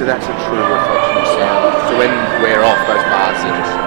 So that's a true reflection of sound. So when we're off, those bars are just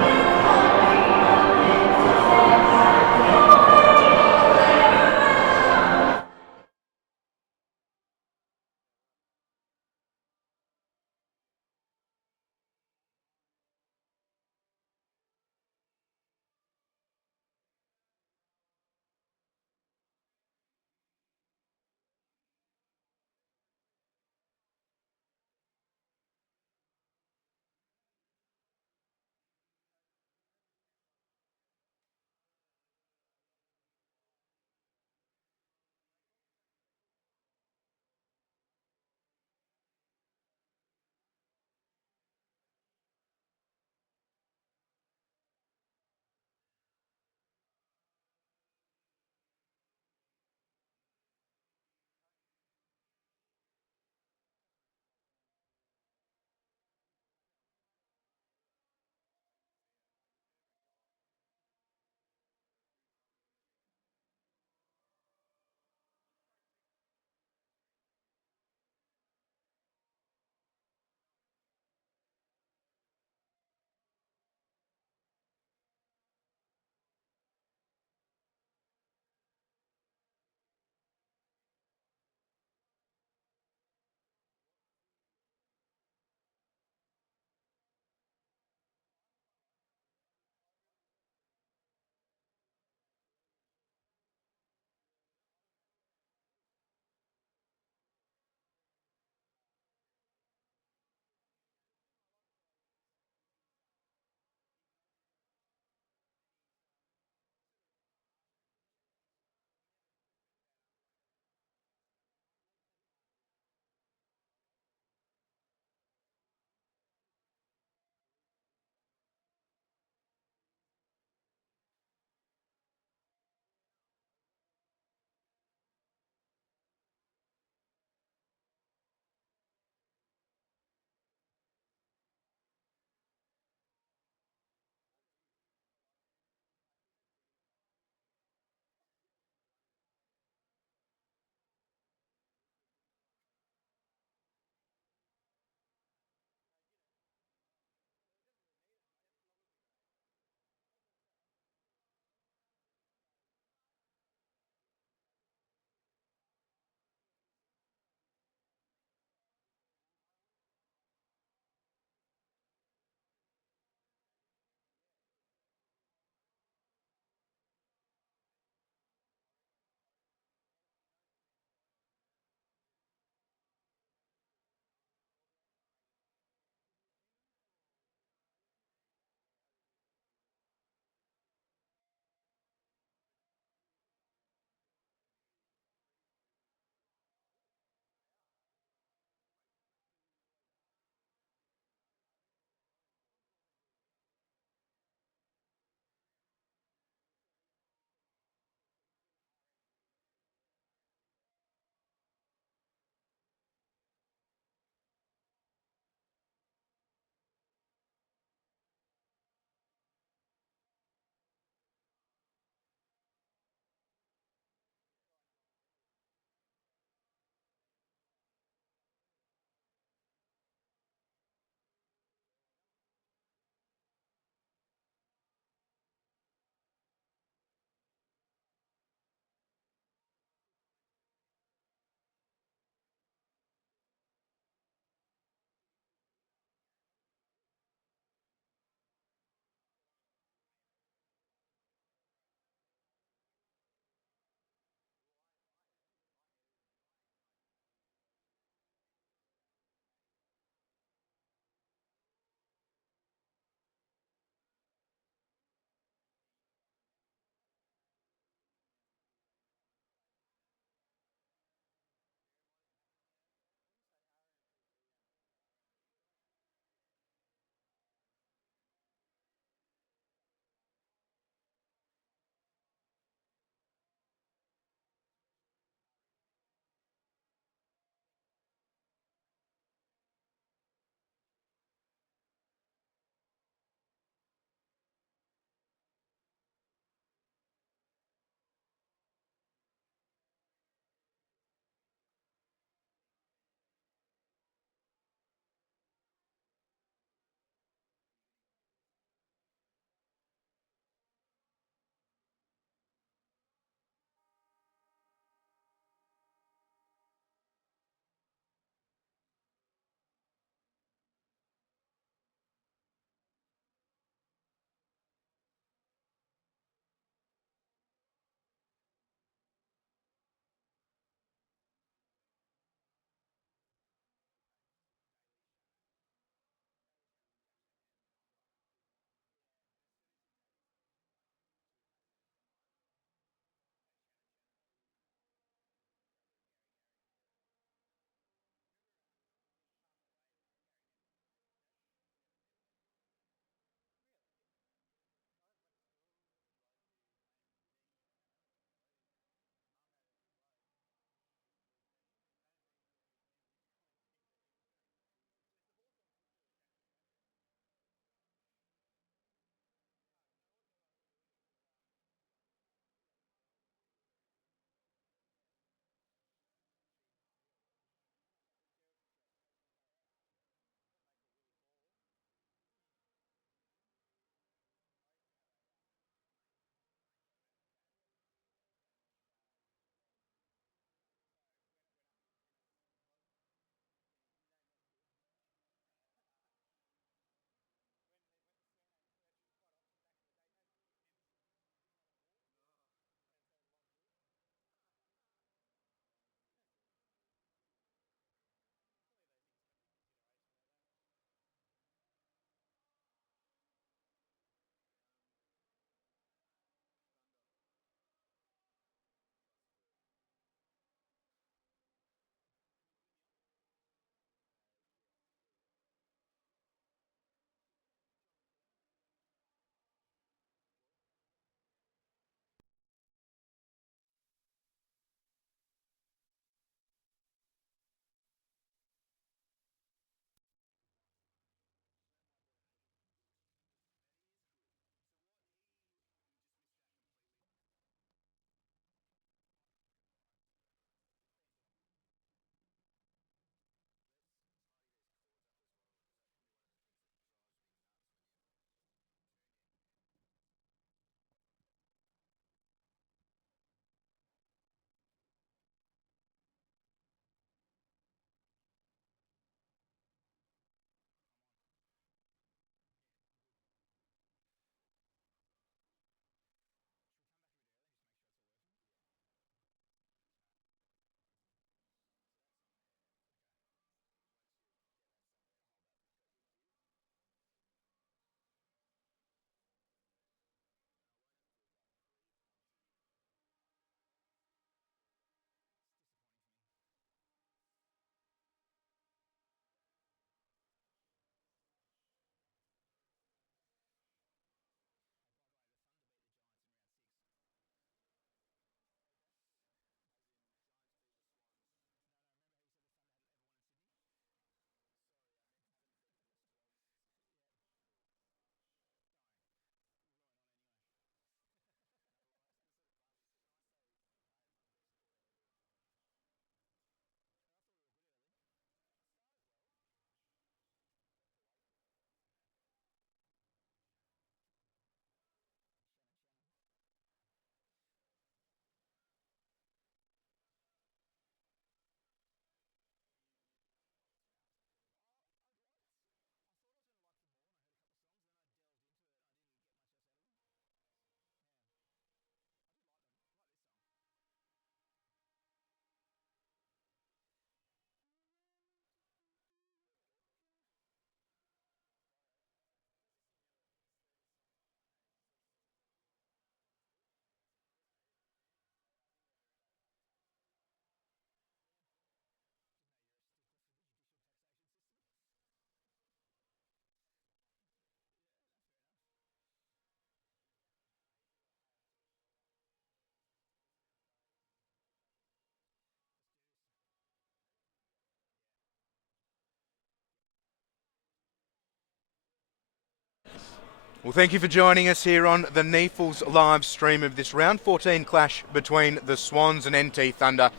Well, thank you for joining us here on the NEAFL's live stream of this round 14 clash between the Swans and NT Thunder.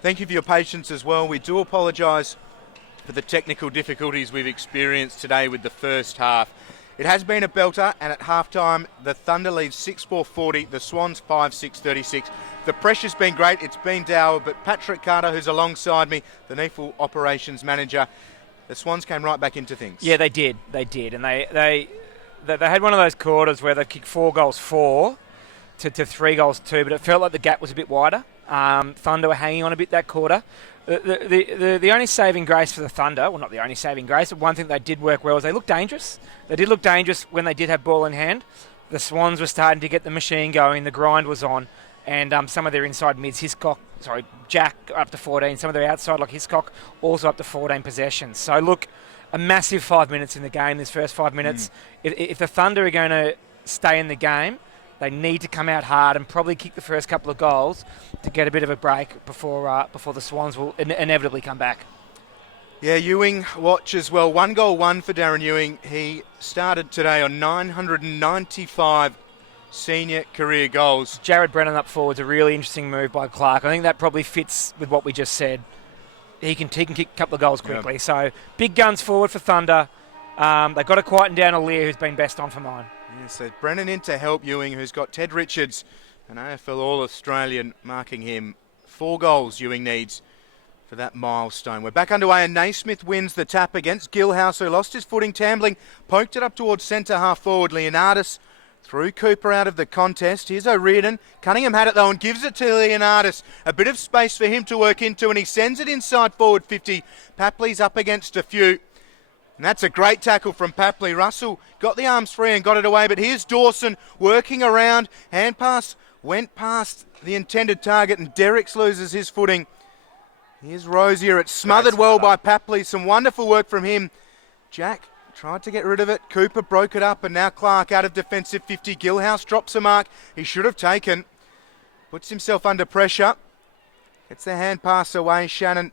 Thank you for your patience as well. We do apologise for the technical difficulties we've experienced today with the first half. It has been a belter, and at halftime, the Thunder leads 6-4-40, the Swans 5-6-36. The pressure's been great, it's been dour, but Patrick Carter, who's alongside me, the NEAFL operations manager, the Swans came right back into things. Yeah, they did, and they had one of those quarters where they kicked 4 goals 4 to 3 goals 2, but it felt like the gap was a bit wider. Thunder were hanging on a bit that quarter. The only saving grace for the Thunder, well, not the only saving grace, but one thing they did work well is they looked dangerous. They did look dangerous when they did have ball in hand. The Swans were starting to get the machine going, the grind was on, and some of their inside mids, Jack up to 14, some of their outside like Hiscock also up to 14 possessions. So look, a massive 5 minutes in the game, this first 5 minutes. If the Thunder are going to stay in the game, they need to come out hard and probably kick the first couple of goals to get a bit of a break before the Swans will inevitably come back. Yeah, Ewing watch as well. 1 goal 1 for Darren Ewing. He started today on 995 senior career goals. Jared Brennan up forward's a really interesting move by Clark. I think that probably fits with what we just said. He can kick a couple of goals quickly. Yep. So big guns forward for Thunder. They've got to quieten down Aaliyah, who's been best on for mine. Yeah, so Brennan in to help Ewing, who's got Ted Richards, an AFL All-Australian, marking him. 4 goals Ewing needs for that milestone. We're back underway, and Naismith wins the tap against Gilhouse, who lost his footing, tambling, poked it up towards centre half forward. Leonardis threw Cooper out of the contest. Here's O'Riordan. Cunningham had it though and gives it to Leonardis. A bit of space for him to work into, and he sends it inside forward 50. Papley's up against a few. And that's a great tackle from Papley. Russell got the arms free and got it away, but here's Dawson working around. Hand pass went past the intended target, and Derricks loses his footing. Here's Rosier. It's smothered well by Papley. Some wonderful work from him. Jack tried to get rid of it. Cooper broke it up, and now Clark out of defensive 50. Gilhouse drops a mark he should have taken. Puts himself under pressure. Gets the hand pass away. Shanahan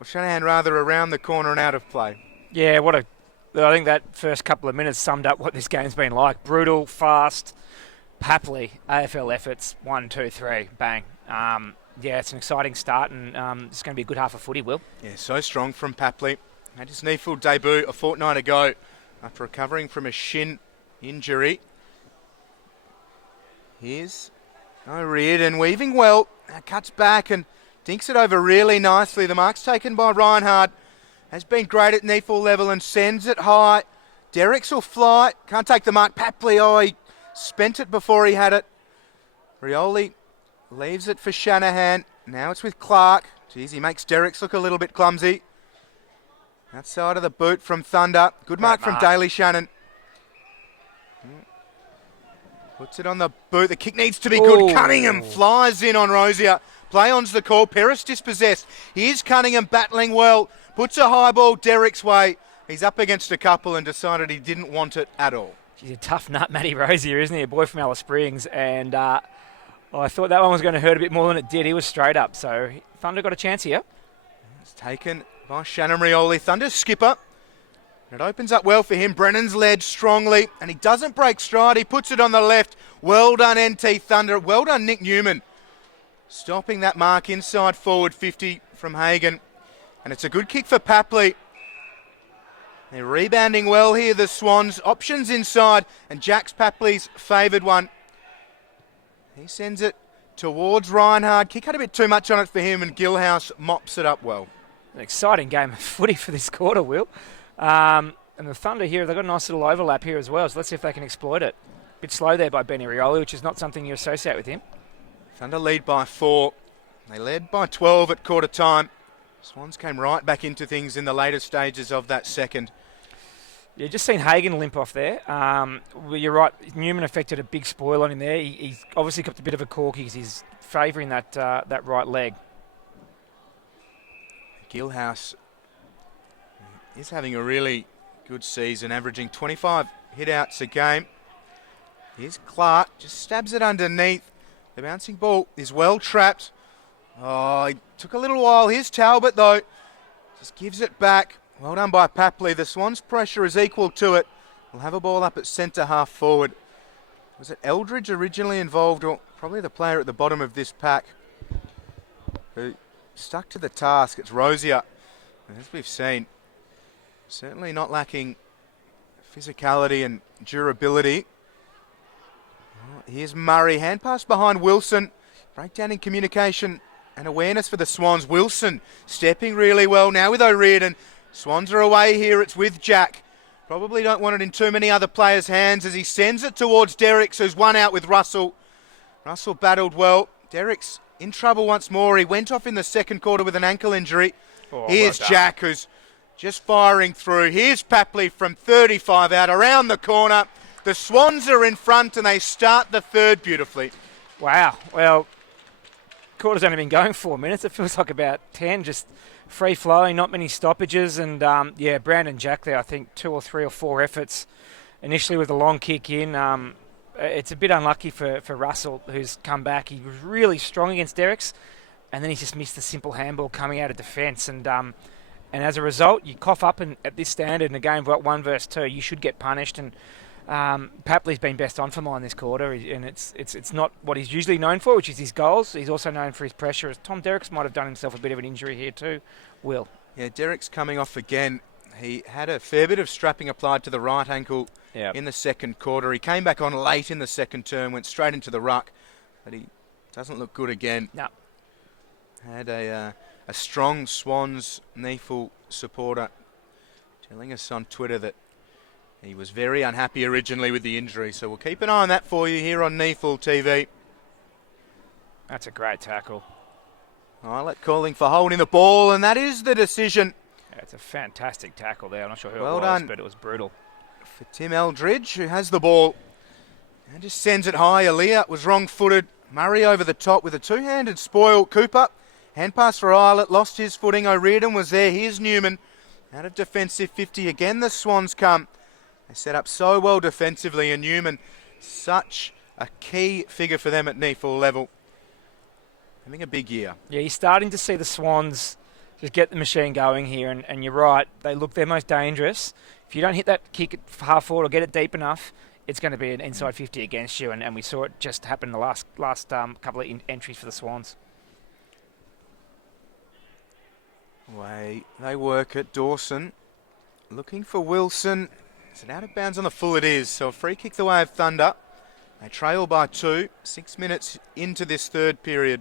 around the corner and out of play. Yeah, I think that first couple of minutes summed up what this game's been like. Brutal, fast, Papley, AFL efforts, 1, 2, 3, bang. Yeah, it's an exciting start, and it's going to be a good half of footy, Will. Yeah, so strong from Papley. Had his NEAFL debut a fortnight ago after recovering from a shin injury. Here's O'Riordan weaving well. Cuts back and dinks it over really nicely. The mark's taken by Reinhardt. Has been great at NEAFL level and sends it high. Derricks will fly. Can't take the mark. Papley, he spent it before he had it. Rioli leaves it for Shanahan. Now it's with Clark. Geez, he makes Derricks look a little bit clumsy. Outside of the boot from Thunder. Good mark from Daly Shannon. Puts it on the boot. The kick needs to be good. Ooh. Cunningham flies in on Rosier. Play on's the call. Peris dispossessed. Here's Cunningham battling well. Puts a high ball Derrick's way. He's up against a couple and decided he didn't want it at all. He's a tough nut, Matty Rosier, isn't he? A boy from Alice Springs. And I thought that one was going to hurt a bit more than it did. He was straight up. So Thunder got a chance here. It's taken by Shannon Rioli. Thunder's skipper. It opens up well for him. Brennan's led strongly, and he doesn't break stride. He puts it on the left. Well done, NT Thunder. Well done, Nick Newman. Stopping that mark inside forward 50 from Hagan. And it's a good kick for Papley. They're rebounding well here, the Swans. Options inside, and Jack's Papley's favoured one. He sends it towards Reinhardt. Kick had a bit too much on it for him, and Gilhouse mops it up well. An exciting game of footy for this quarter, Will. And the Thunder here, they've got a nice little overlap here as well, so let's see if they can exploit it. A bit slow there by Benny Rioli, which is not something you associate with him. Thunder lead by 4. They led by 12 at quarter time. Swans came right back into things in the later stages of that second. Yeah, just seen Hagan limp off there. Well, you're right, Newman affected a big spoil on him there. He's obviously got a bit of a corky because he's favouring that right leg. Gilhouse is having a really good season, averaging 25 hit-outs a game. Here's Clark, just stabs it underneath. The bouncing ball is well trapped. Oh, he took a little while. Here's Talbot, though. Just gives it back. Well done by Papley. The Swans' pressure is equal to it. will have a ball up at centre half forward. Was it Eldridge originally involved, or probably the player at the bottom of this pack who stuck to the task? It's Rosier. And as we've seen, certainly not lacking physicality and durability. Here's Murray, hand pass behind Wilson. Breakdown in communication and awareness for the Swans. Wilson stepping really well now with O'Riordan. Swans are away here, it's with Jack. Probably don't want it in too many other players' hands as he sends it towards Derricks, who's one out with Russell. Russell battled well. Derricks in trouble once more. He went off in the second quarter with an ankle injury. Here's Jack, who's just firing through. Here's Papley from 35 out, around the corner. The Swans are in front and they start the third beautifully. Wow. Well, quarter's only been going 4 minutes. It feels like about 10, just free flowing, not many stoppages. And, Brandon Jack there, I think 2 or 3 or 4 efforts initially with a long kick in. It's a bit unlucky for Russell, who's come back. He was really strong against Derricks, and then he's just missed the simple handball coming out of defence. And as a result, you cough up at this standard in a game of 1 versus 2, you should get punished. And Papley's been best on for mine this quarter, and it's not what he's usually known for, which is his goals. He's also known for his pressure, as Tom Derricks might have done himself a bit of an injury here too. Will. Yeah, Derricks coming off again. He had a fair bit of strapping applied to the right ankle in the second quarter. He came back on late in the second term, went straight into the ruck, but he doesn't look good again. No. Had a strong Swans NEAFL supporter telling us on Twitter that he was very unhappy originally with the injury, so we'll keep an eye on that for you here on NEAFL TV. That's a great tackle. Eyelet calling for holding the ball, and that is the decision. Yeah, it's a fantastic tackle there. I'm not sure who Well it was, done but it was brutal. For Tim Eldridge, who has the ball and just sends it high. Aaliyah was wrong-footed. Murray over the top with a two-handed spoil. Cooper, hand pass for Eyelet, lost his footing. O'Riordan was there. Here's Newman. Out of defensive 50 again, the Swans come. They set up so well defensively, and Newman, such a key figure for them at NEAFL level. Having a big year. Yeah, you're starting to see the Swans just get the machine going here, and you're right, they look their most dangerous. If you don't hit that kick at half forward or get it deep enough, it's going to be an inside 50 against you, and we saw it just happen in the last couple of entries for the Swans. Way they work it. Dawson looking for Wilson. Is it out of bounds on the full? It is. So a free kick the way of Thunder. They trail by 2. 6 minutes into this third period.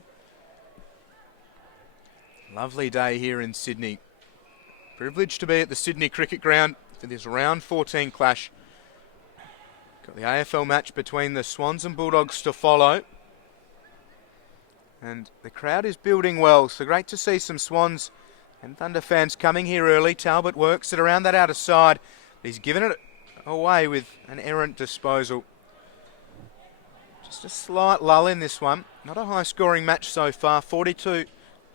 Lovely day here in Sydney. Privileged to be at the Sydney Cricket Ground for this round 14 clash. Got the AFL match between the Swans and Bulldogs to follow. And the crowd is building well, so great to see some Swans and Thunder fans coming here early. Talbot works it around that outer side. He's given it away with an errant disposal. Just a slight lull in this one. Not a high-scoring match so far. 42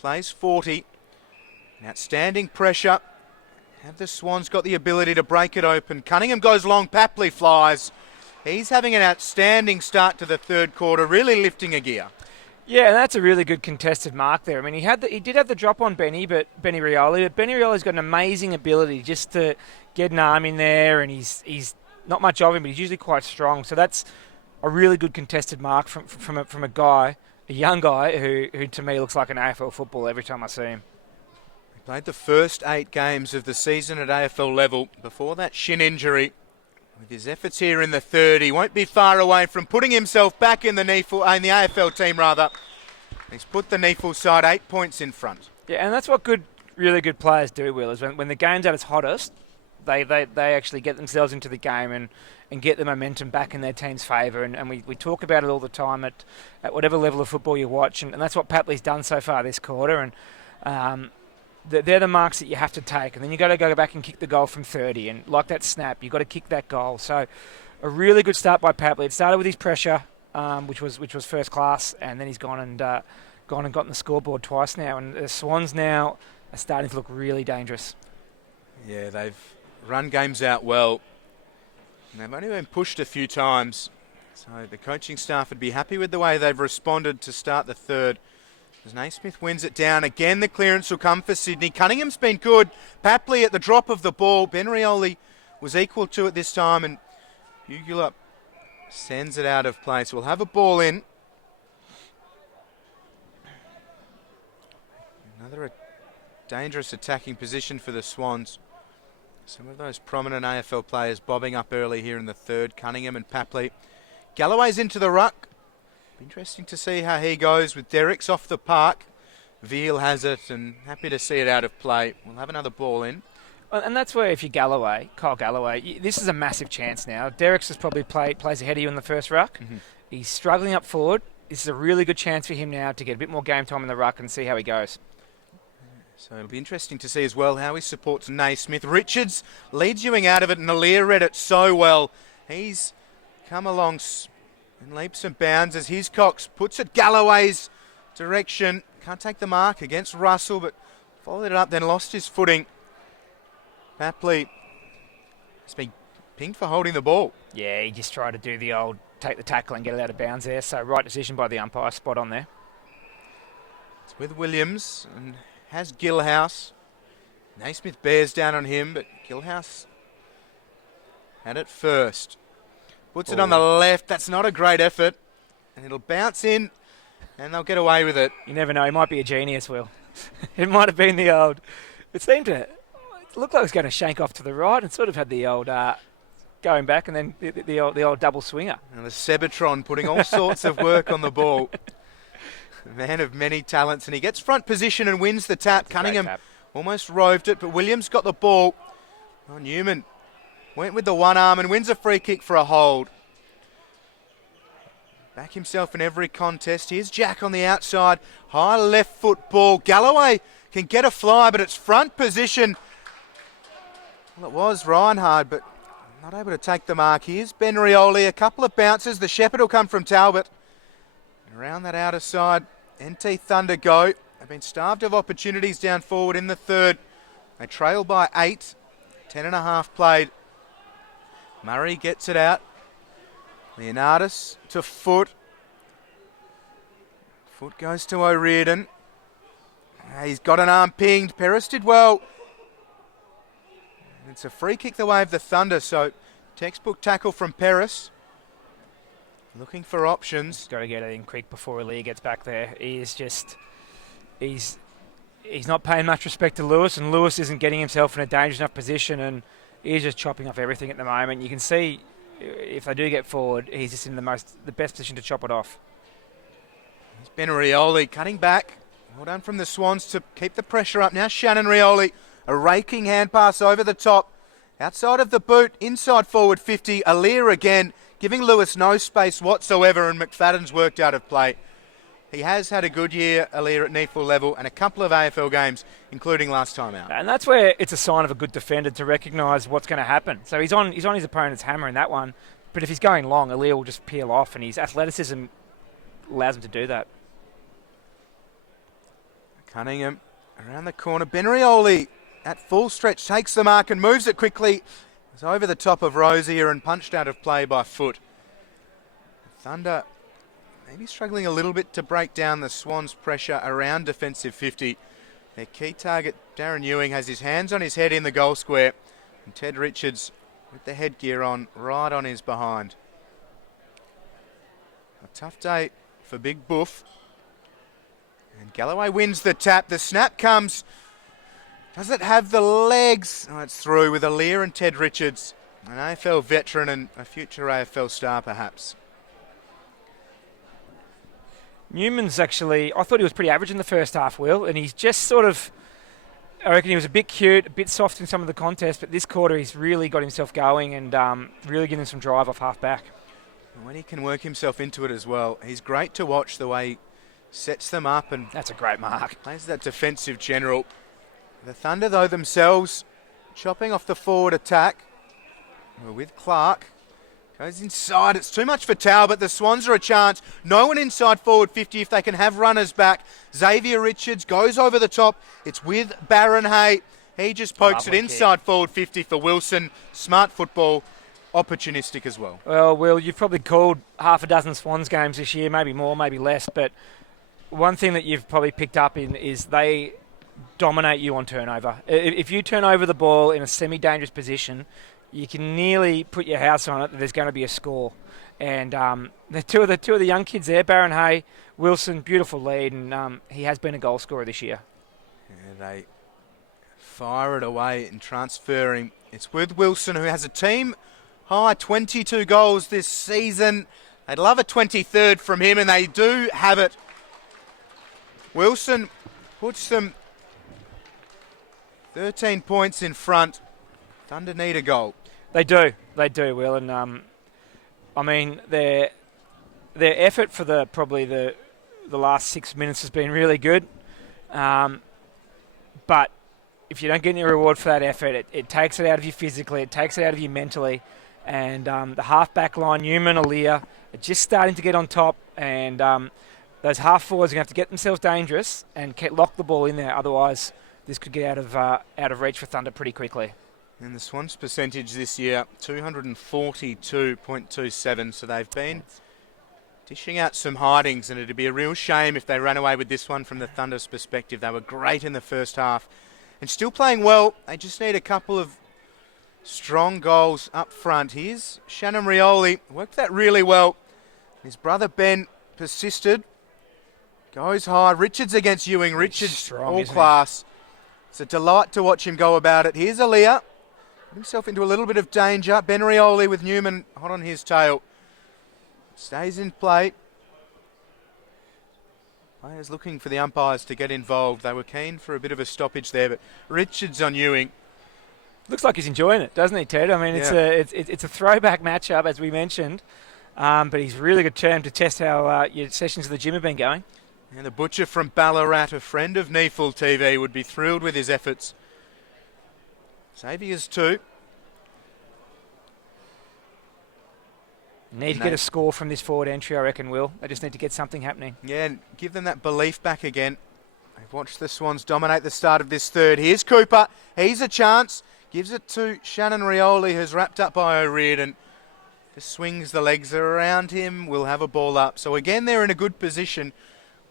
plays 40. Outstanding pressure. Have the Swans got the ability to break it open? Cunningham goes long. Papley flies. He's having an outstanding start to the third quarter, really lifting a gear. Yeah, and that's a really good contested mark there. I mean, he did have the drop on Benny Rioli, but Benny Rioli's got an amazing ability just to get an arm in there, and he's not much of him, but he's usually quite strong. So that's a really good contested mark from a guy, a young guy who to me looks like an AFL football every time I see him. He played the first 8 games of the season at AFL level before that shin injury. With his efforts here in the third, he won't be far away from putting himself back in the NEAFL, in the AFL team rather. He's put the NEAFL side 8 points in front. Yeah, and that's what really good players do, Will, is when the game's at its hottest, they actually get themselves into the game and get the momentum back in their team's favour. And we talk about it all the time at whatever level of football you watch, and that's what Papley's done so far this quarter. And they're the marks that you have to take, and then you've got to go back and kick the goal from 30, and like that snap, you've got to kick that goal. So a really good start by Papley. It started with his pressure, which was first class, and then he's gone and gotten the scoreboard twice now, and the Swans now are starting to look really dangerous. Yeah, they've run games out well, and they've only been pushed a few times, so the coaching staff would be happy with the way they've responded to start the third. As Naismith wins it down. Again, the clearance will come for Sydney. Cunningham's been good. Papley at the drop of the ball. Ben Rioli was equal to it this time, and Hugula sends it out of place. We'll have a ball in. Another dangerous attacking position for the Swans. Some of those prominent AFL players bobbing up early here in the third. Cunningham and Papley. Galloway's into the ruck. Interesting to see how he goes with Derrick's off the park. Veal has it, and happy to see it out of play. We'll have another ball in. And that's where if you're Kyle Galloway, this is a massive chance now. Derrick's has probably plays ahead of you in the first ruck. Mm-hmm. He's struggling up forward. This is a really good chance for him now to get a bit more game time in the ruck and see how he goes. So it'll be interesting to see as well how he supports Naismith. Richards leads Ewing out of it, and Alir read it so well. He's come along in leaps and bounds as Hiscox puts it Galloway's direction. Can't take the mark against Russell, but followed it up, then lost his footing. Papley has been pinged for holding the ball. Yeah, he just tried to do the old take the tackle and get it out of bounds there. So right decision by the umpire, spot on there. It's with Williams and has Gilhouse. Naismith bears down on him, but Gilhouse had it first. Puts it on the left. That's not a great effort. And it'll bounce in, and they'll get away with it. You never know. He might be a genius, Will. It might have been the old... It seemed to... It looked like it was going to shank off to the right and sort of had the old... going back and then the old double swinger. And the Sebetron putting all sorts of work on the ball. A man of many talents, and he gets front position and wins the tap. Cunningham almost roved it, but Williams got the ball. Oh, Newman went with the one arm and wins a free kick for a hold. Back himself in every contest. Here's Jack on the outside. High left foot ball. Galloway can get a fly, but it's front position. Well, it was Reinhard, but not able to take the mark. Here's Ben Rioli. A couple of bounces. The shepherd will come from Talbot. And around that outer side, NT Thunder go. They've been starved of opportunities down forward in the third. They trail by 8. 10.5 played. Murray gets it out. Leonardis to Foot. Foot goes to O'Riordan. He's got an arm pinged. Peris did well. It's a free kick the way of the Thunder, so textbook tackle from Peris. Looking for options. He's got to get it in quick before Alir gets back there. He's not paying much respect to Lewis, and Lewis isn't getting himself in a dangerous enough position, and he's just chopping off everything at the moment. You can see if they do get forward, he's just in the best position to chop it off. It's Ben Rioli cutting back. Well done from the Swans to keep the pressure up. Now Shannon Rioli, a raking hand pass over the top. Outside of the boot, inside forward 50. Alir again, giving Lewis no space whatsoever, and McFadden's worked out of play. He has had a good year, Alir, at NEAFL level, and a couple of AFL games, including last time out. And that's where it's a sign of a good defender to recognise what's going to happen. So he's on his opponent's hammer in that one, but if he's going long, Alir will just peel off, and his athleticism allows him to do that. Cunningham around the corner. Ben Rioli at full stretch takes the mark and moves it quickly. It's over the top of Rosier and punched out of play by Foot. Thunder maybe struggling a little bit to break down the Swans' pressure around defensive 50. Their key target, Darren Ewing, has his hands on his head in the goal square, and Ted Richards with the headgear on, right on his behind. A tough day for Big Boof. And Galloway wins the tap. The snap comes. Does it have the legs? Oh, it's through with Alir and Ted Richards, an AFL veteran and a future AFL star perhaps. Newman's actually, I thought he was pretty average in the first half, Will, and he's just sort of, I reckon he was a bit cute, a bit soft in some of the contests, but this quarter he's really got himself going and really getting some drive off half back. When he can work himself into it as well, he's great to watch the way he sets them up and that's a great mark. Plays that defensive general. The Thunder, though, themselves chopping off the forward attack. We're with Clark. Goes inside. It's too much for Talbot. The Swans are a chance. No one inside forward 50 if they can have runners back. Xavier Richards goes over the top. It's with Barron Hay. He just pokes it inside forward 50 for Wilson. Smart football. Opportunistic as well. Well, Will, you've probably called half a dozen Swans games this year, maybe more, maybe less, but one thing that you've probably picked up in is they dominate you on turnover. If you turn over the ball in a semi-dangerous position, you can nearly put your house on it that there's going to be a score. And the two of the young kids there, Baron Hay, Wilson, beautiful lead, and he has been a goal scorer this year. Yeah, they fire it away and transferring. It's with Wilson, who has a team high 22 goals this season. They'd love a 23rd from him, and they do have it. Wilson puts them 13 points in front. Thunder need a goal. They do, Will, and I mean their effort for probably the last 6 minutes has been really good, but if you don't get any reward for that effort, it takes it out of you physically, it takes it out of you mentally, and the half-back line, Newman, Aaliyah, are just starting to get on top, and those half-forwards are going to have to get themselves dangerous and lock the ball in there, otherwise this could get out of reach for Thunder pretty quickly. And the Swans' percentage this year, 242.27, so they've been dishing out some hidings, and it'd be a real shame if they ran away with this one from the Thunder's perspective. They were great in the first half and still playing well. They just need a couple of strong goals up front. Here's Shannon Rioli, worked that really well. His brother Ben persisted, goes high. Richards against Ewing. Richards strong, all class. It's a delight to watch him go about it. Here's Aaliyah. Got himself into a little bit of danger. Ben Rioli with Newman hot on his tail. Stays in play. Players looking for the umpires to get involved. They were keen for a bit of a stoppage there, but Richards on Ewing. Looks like he's enjoying it, doesn't he, Ted? I mean, it's a throwback matchup, as we mentioned, but he's really good term to test how your sessions at the gym have been going. And the butcher from Ballarat, a friend of NEAFL TV, would be thrilled with his efforts. Xavier's too. Need to get a score from this forward entry, I reckon, Will. They just need to get something happening. Yeah, and give them that belief back again. They've watched the Swans dominate the start of this third. Here's Cooper. He's a chance. Gives it to Shannon Rioli, who's wrapped up by O'Riordan. Just swings the legs around him. Will have a ball up. So again, they're in a good position.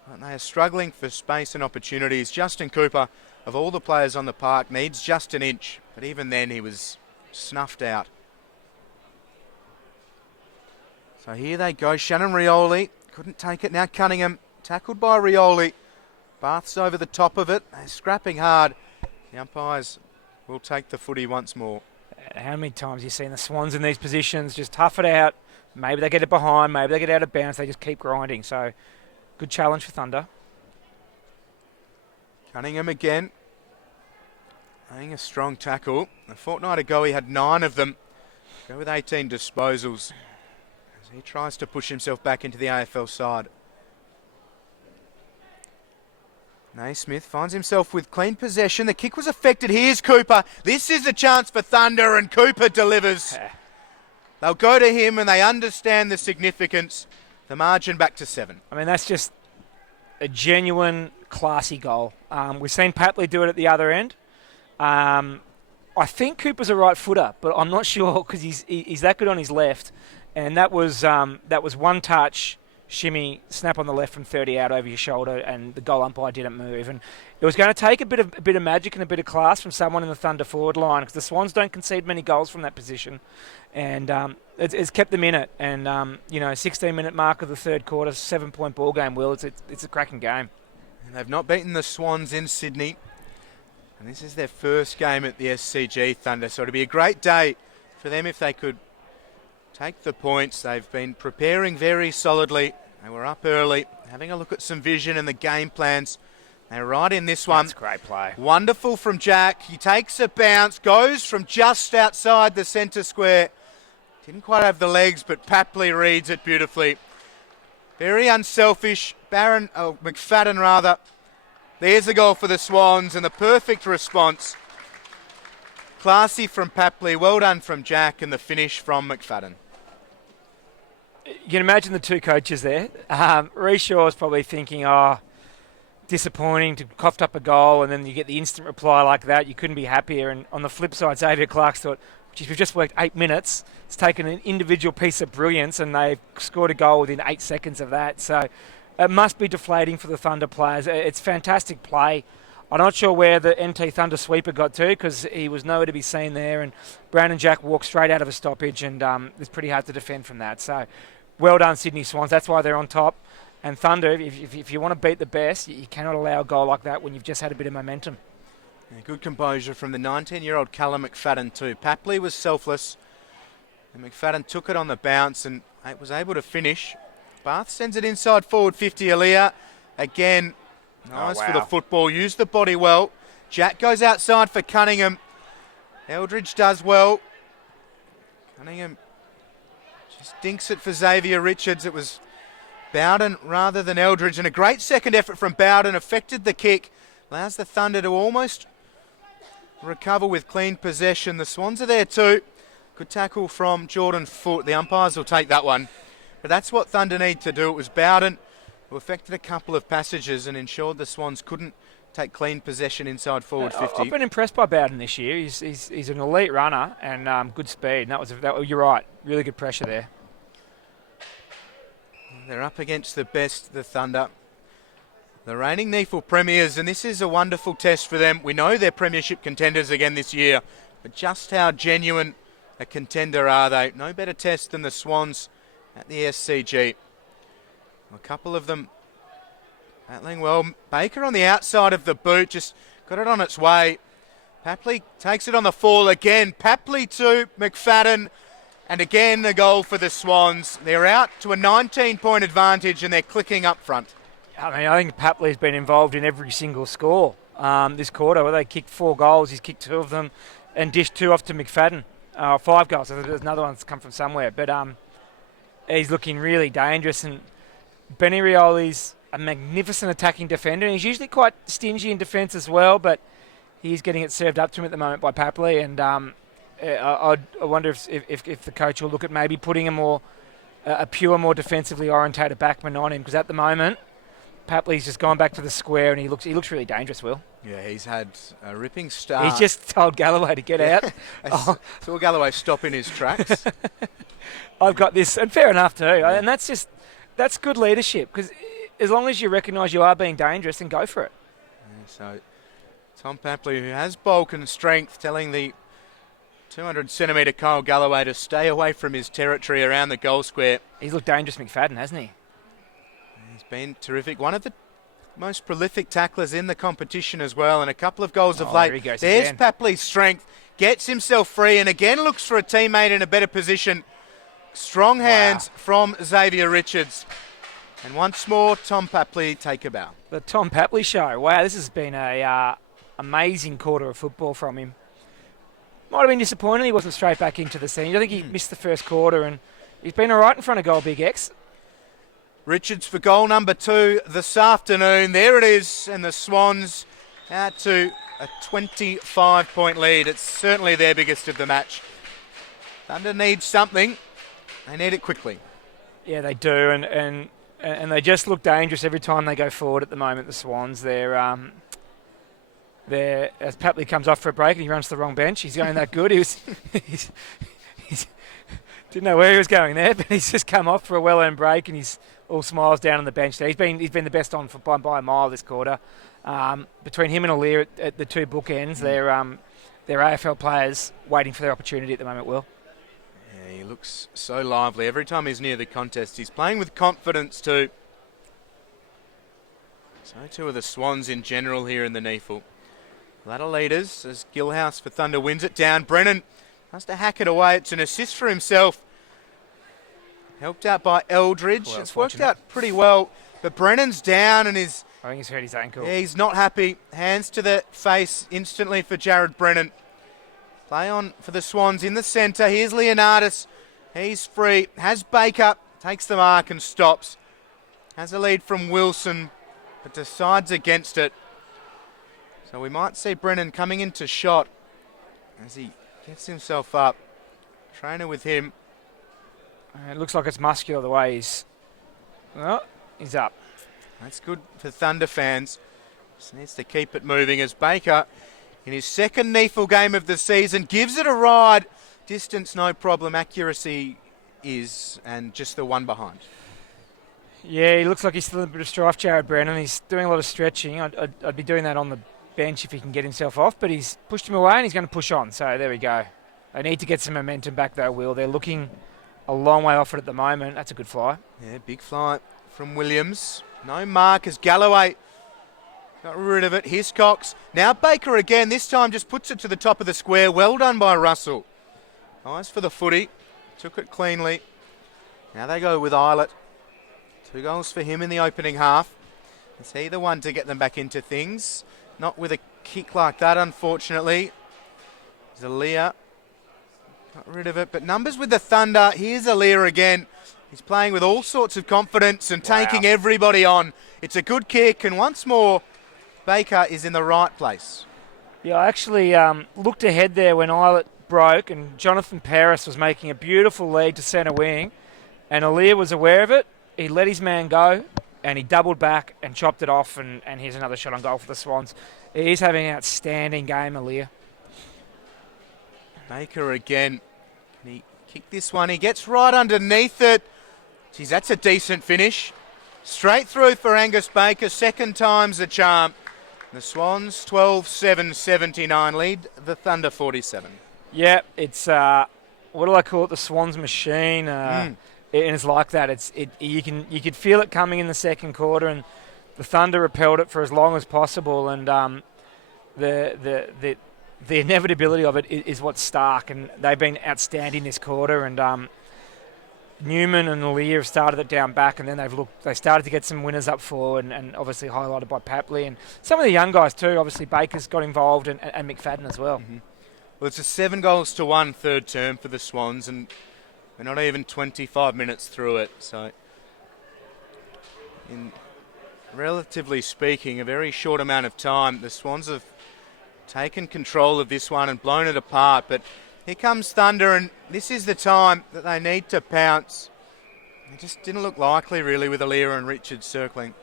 But they are struggling for space and opportunities. Justin Cooper, of all the players on the park, needs just an inch. But even then, he was snuffed out. So here they go. Shannon Rioli couldn't take it. Now Cunningham tackled by Rioli. Bath's over the top of it. They're scrapping hard. The umpires will take the footy once more. How many times have you seen the Swans in these positions just tough it out? Maybe they get it behind. Maybe they get out of bounds. They just keep grinding. So good challenge for Thunder. Cunningham again. Laying a strong tackle. A fortnight ago he had 9 of them. Go with 18 disposals. He tries to push himself back into the AFL side. Naismith finds himself with clean possession. The kick was affected. Here's Cooper. This is a chance for Thunder, and Cooper delivers. They'll go to him, and they understand the significance. The margin back to 7. I mean, that's just a genuine, classy goal. We've seen Papley do it at the other end. I think Cooper's a right footer, but I'm not sure because he's that good on his left. And that was one touch, shimmy, snap on the left from 30 out over your shoulder, and the goal umpire didn't move. And it was going to take a bit of magic and a bit of class from someone in the Thunder forward line because the Swans don't concede many goals from that position, and it's kept them in it. And 16-minute mark of the third quarter, 7-point ball game. Will it's a cracking game. And they've not beaten the Swans in Sydney, and this is their first game at the SCG Thunder. So it'd be a great day for them if they could take the points. They've been preparing very solidly. They were up early, having a look at some vision and the game plans. They're right in this one. That's great play. Wonderful from Jack. He takes a bounce, goes from just outside the centre square. Didn't quite have the legs, but Papley reads it beautifully. Very unselfish. McFadden rather. There's the goal for the Swans and the perfect response. Classy from Papley, well done from Jack, and the finish from McFadden. You can imagine the two coaches there. Rhys Shaw's probably thinking, disappointing to cough up a goal, and then you get the instant reply like that. You couldn't be happier. And on the flip side, Xavier Clark's thought, geez, we've just worked 8 minutes. It's taken an individual piece of brilliance, and they've scored a goal within 8 seconds of that. So it must be deflating for the Thunder players. It's fantastic play. I'm not sure where the NT Thunder sweeper got to because he was nowhere to be seen there. And Brandon Jack walked straight out of a stoppage, and it's pretty hard to defend from that. So, well done, Sydney Swans. That's why they're on top. And Thunder, if you want to beat the best, you cannot allow a goal like that when you've just had a bit of momentum. Yeah, good composure from the 19-year-old Callum McFadden too. Papley was selfless, and McFadden took it on the bounce and was able to finish. Bath sends it inside forward 50. Aaliyah again. Nice for the football. Used the body well. Jack goes outside for Cunningham. Eldridge does well. Cunningham just dinks it for Xavier Richards. It was Bowden rather than Eldridge, and a great second effort from Bowden affected the kick. Allows the Thunder to almost recover with clean possession. The Swans are there too. Good tackle from Jordan Foote. The umpires will take that one. But that's what Thunder need to do. It was Bowden who affected a couple of passages and ensured the Swans couldn't take clean possession inside forward 50. I've been impressed by Bowden this year. He's an elite runner and good speed. And you're right, really good pressure there. They're up against the best, the Thunder. The reigning NEAFL premiers, and this is a wonderful test for them. We know they're premiership contenders again this year, but just how genuine a contender are they? No better test than the Swans at the SCG. A couple of them battling well. Baker on the outside of the boot, just got it on its way. Papley takes it on the fall again. Papley to McFadden, and again a goal for the Swans. They're out to a 19-point advantage and they're clicking up front. I think Papley's been involved in every single score this quarter. Where they kicked 4 goals, he's kicked 2 of them and dished 2 off to McFadden. 5 goals, so there's another one that's come from somewhere. But he's looking really dangerous, and Benny Rioli's a magnificent attacking defender, and he's usually quite stingy in defence as well, but he's getting it served up to him at the moment by Papley, and I wonder if the coach will look at maybe putting a pure, more defensively orientated backman on him, because at the moment, Papley's just gone back to the square, and he looks really dangerous, Will. Yeah, he's had a ripping start. He's just told Galloway to get out. Saw Galloway stop in his tracks. I've got this, and fair enough too, and that's good leadership, because as long as you recognise you are being dangerous, then go for it. Yeah, so Tom Papley, who has bulk and strength, telling the 200-centimetre Kyle Galloway to stay away from his territory around the goal square. He's looked dangerous, McFadden, hasn't he? He's been terrific. One of the most prolific tacklers in the competition as well, and a couple of goals of late. There's again. Papley's strength. Gets himself free and again looks for a teammate in a better position. Strong hands from Xavier Richards. And once more, Tom Papley take a bow. The Tom Papley show. Wow, this has been a amazing quarter of football from him. Might have been disappointed he wasn't straight back into the scene. I think he missed the first quarter, and he's been all right in front of goal, Big X. Richards for goal number 2 this afternoon. There it is, and the Swans out to a 25-point lead. It's certainly their biggest of the match. Thunder needs something. They need it quickly. Yeah, they do, and they just look dangerous every time they go forward at the moment, the Swans. They're as Papley comes off for a break and he runs to the wrong bench, he's going that good. He's didn't know where he was going there, but he's just come off for a well-earned break and he's all smiles down on the bench there. He's been the best on by a mile this quarter. Between him and Aaliyah at the 2 bookends, they're AFL players waiting for their opportunity at the moment, Will. Yeah, he looks so lively. Every time he's near the contest, he's playing with confidence too. So too are the Swans in general here in the NEAFL. Ladder leaders as Gilhouse for Thunder wins it down. Brennan has to hack it away. It's an assist for himself. Helped out by Eldridge. Well, it's worked out pretty well. But Brennan's down and is... I think he's hurt his ankle. Yeah, he's not happy. Hands to the face instantly for Jared Brennan. Play on for the Swans in the centre. Here's Leonardis. He's free. Has Baker. Takes the mark and stops. Has a lead from Wilson, but decides against it. So we might see Brennan coming into shot as he gets himself up. Trainer with him. It looks like it's muscular the way he's up. That's good for Thunder fans. Just needs to keep it moving as Baker, in his second NEAFL game of the season, gives it a ride. Distance, no problem. Accuracy is, and just the one behind. Yeah, he looks like he's still in a bit of strife, Jared Brennan. He's doing a lot of stretching. I'd be doing that on bench if he can get himself off, but he's pushed him away and he's going to push on. So there we go. They need to get some momentum back though, Will. They're looking a long way off it at the moment. That's a good fly. Yeah, big fly from Williams. No mark as Galloway got rid of it. Hiscox. Now Baker again. This time just puts it to the top of the square. Well done by Russell. Eyes for the footy. Took it cleanly. Now they go with Eilert. 2 goals for him in the opening half. Is he the one to get them back into things? Not with a kick like that, unfortunately. Zalia got rid of it. But numbers with the Thunder. Here's Zalia again. He's playing with all sorts of confidence and taking everybody on. It's a good kick, and once more, Baker is in the right place. Yeah, I actually looked ahead there when Eilert broke, and Jonathan Paris was making a beautiful lead to centre wing, and Alir was aware of it. He let his man go, and he doubled back and chopped it off, and here's another shot on goal for the Swans. He's having an outstanding game, Alir. Baker again. Can he kick this one? He gets right underneath it. Geez, that's a decent finish. Straight through for Angus Baker. Second time's the charm. The Swans 12-7-79 lead. The Thunder 47. Yeah, it's what do I call it? The Swans machine. And it's like that. You could feel it coming in the second quarter, and the Thunder repelled it for as long as possible. And the inevitability of it is what's stark, and they've been outstanding this quarter. And Newman and Alir have started it down back, and then they started to get some winners up forward, and obviously highlighted by Papley and some of the young guys too. Obviously Baker's got involved, and McFadden as well. Mm-hmm. Well, it's a 7-1 third term for the Swans, and we're not even 25 minutes through it. So, in relatively speaking, a very short amount of time, the Swans have taken control of this one and blown it apart. But here comes Thunder, and this is the time that they need to pounce. It just didn't look likely, really, with Alir and Richards circling.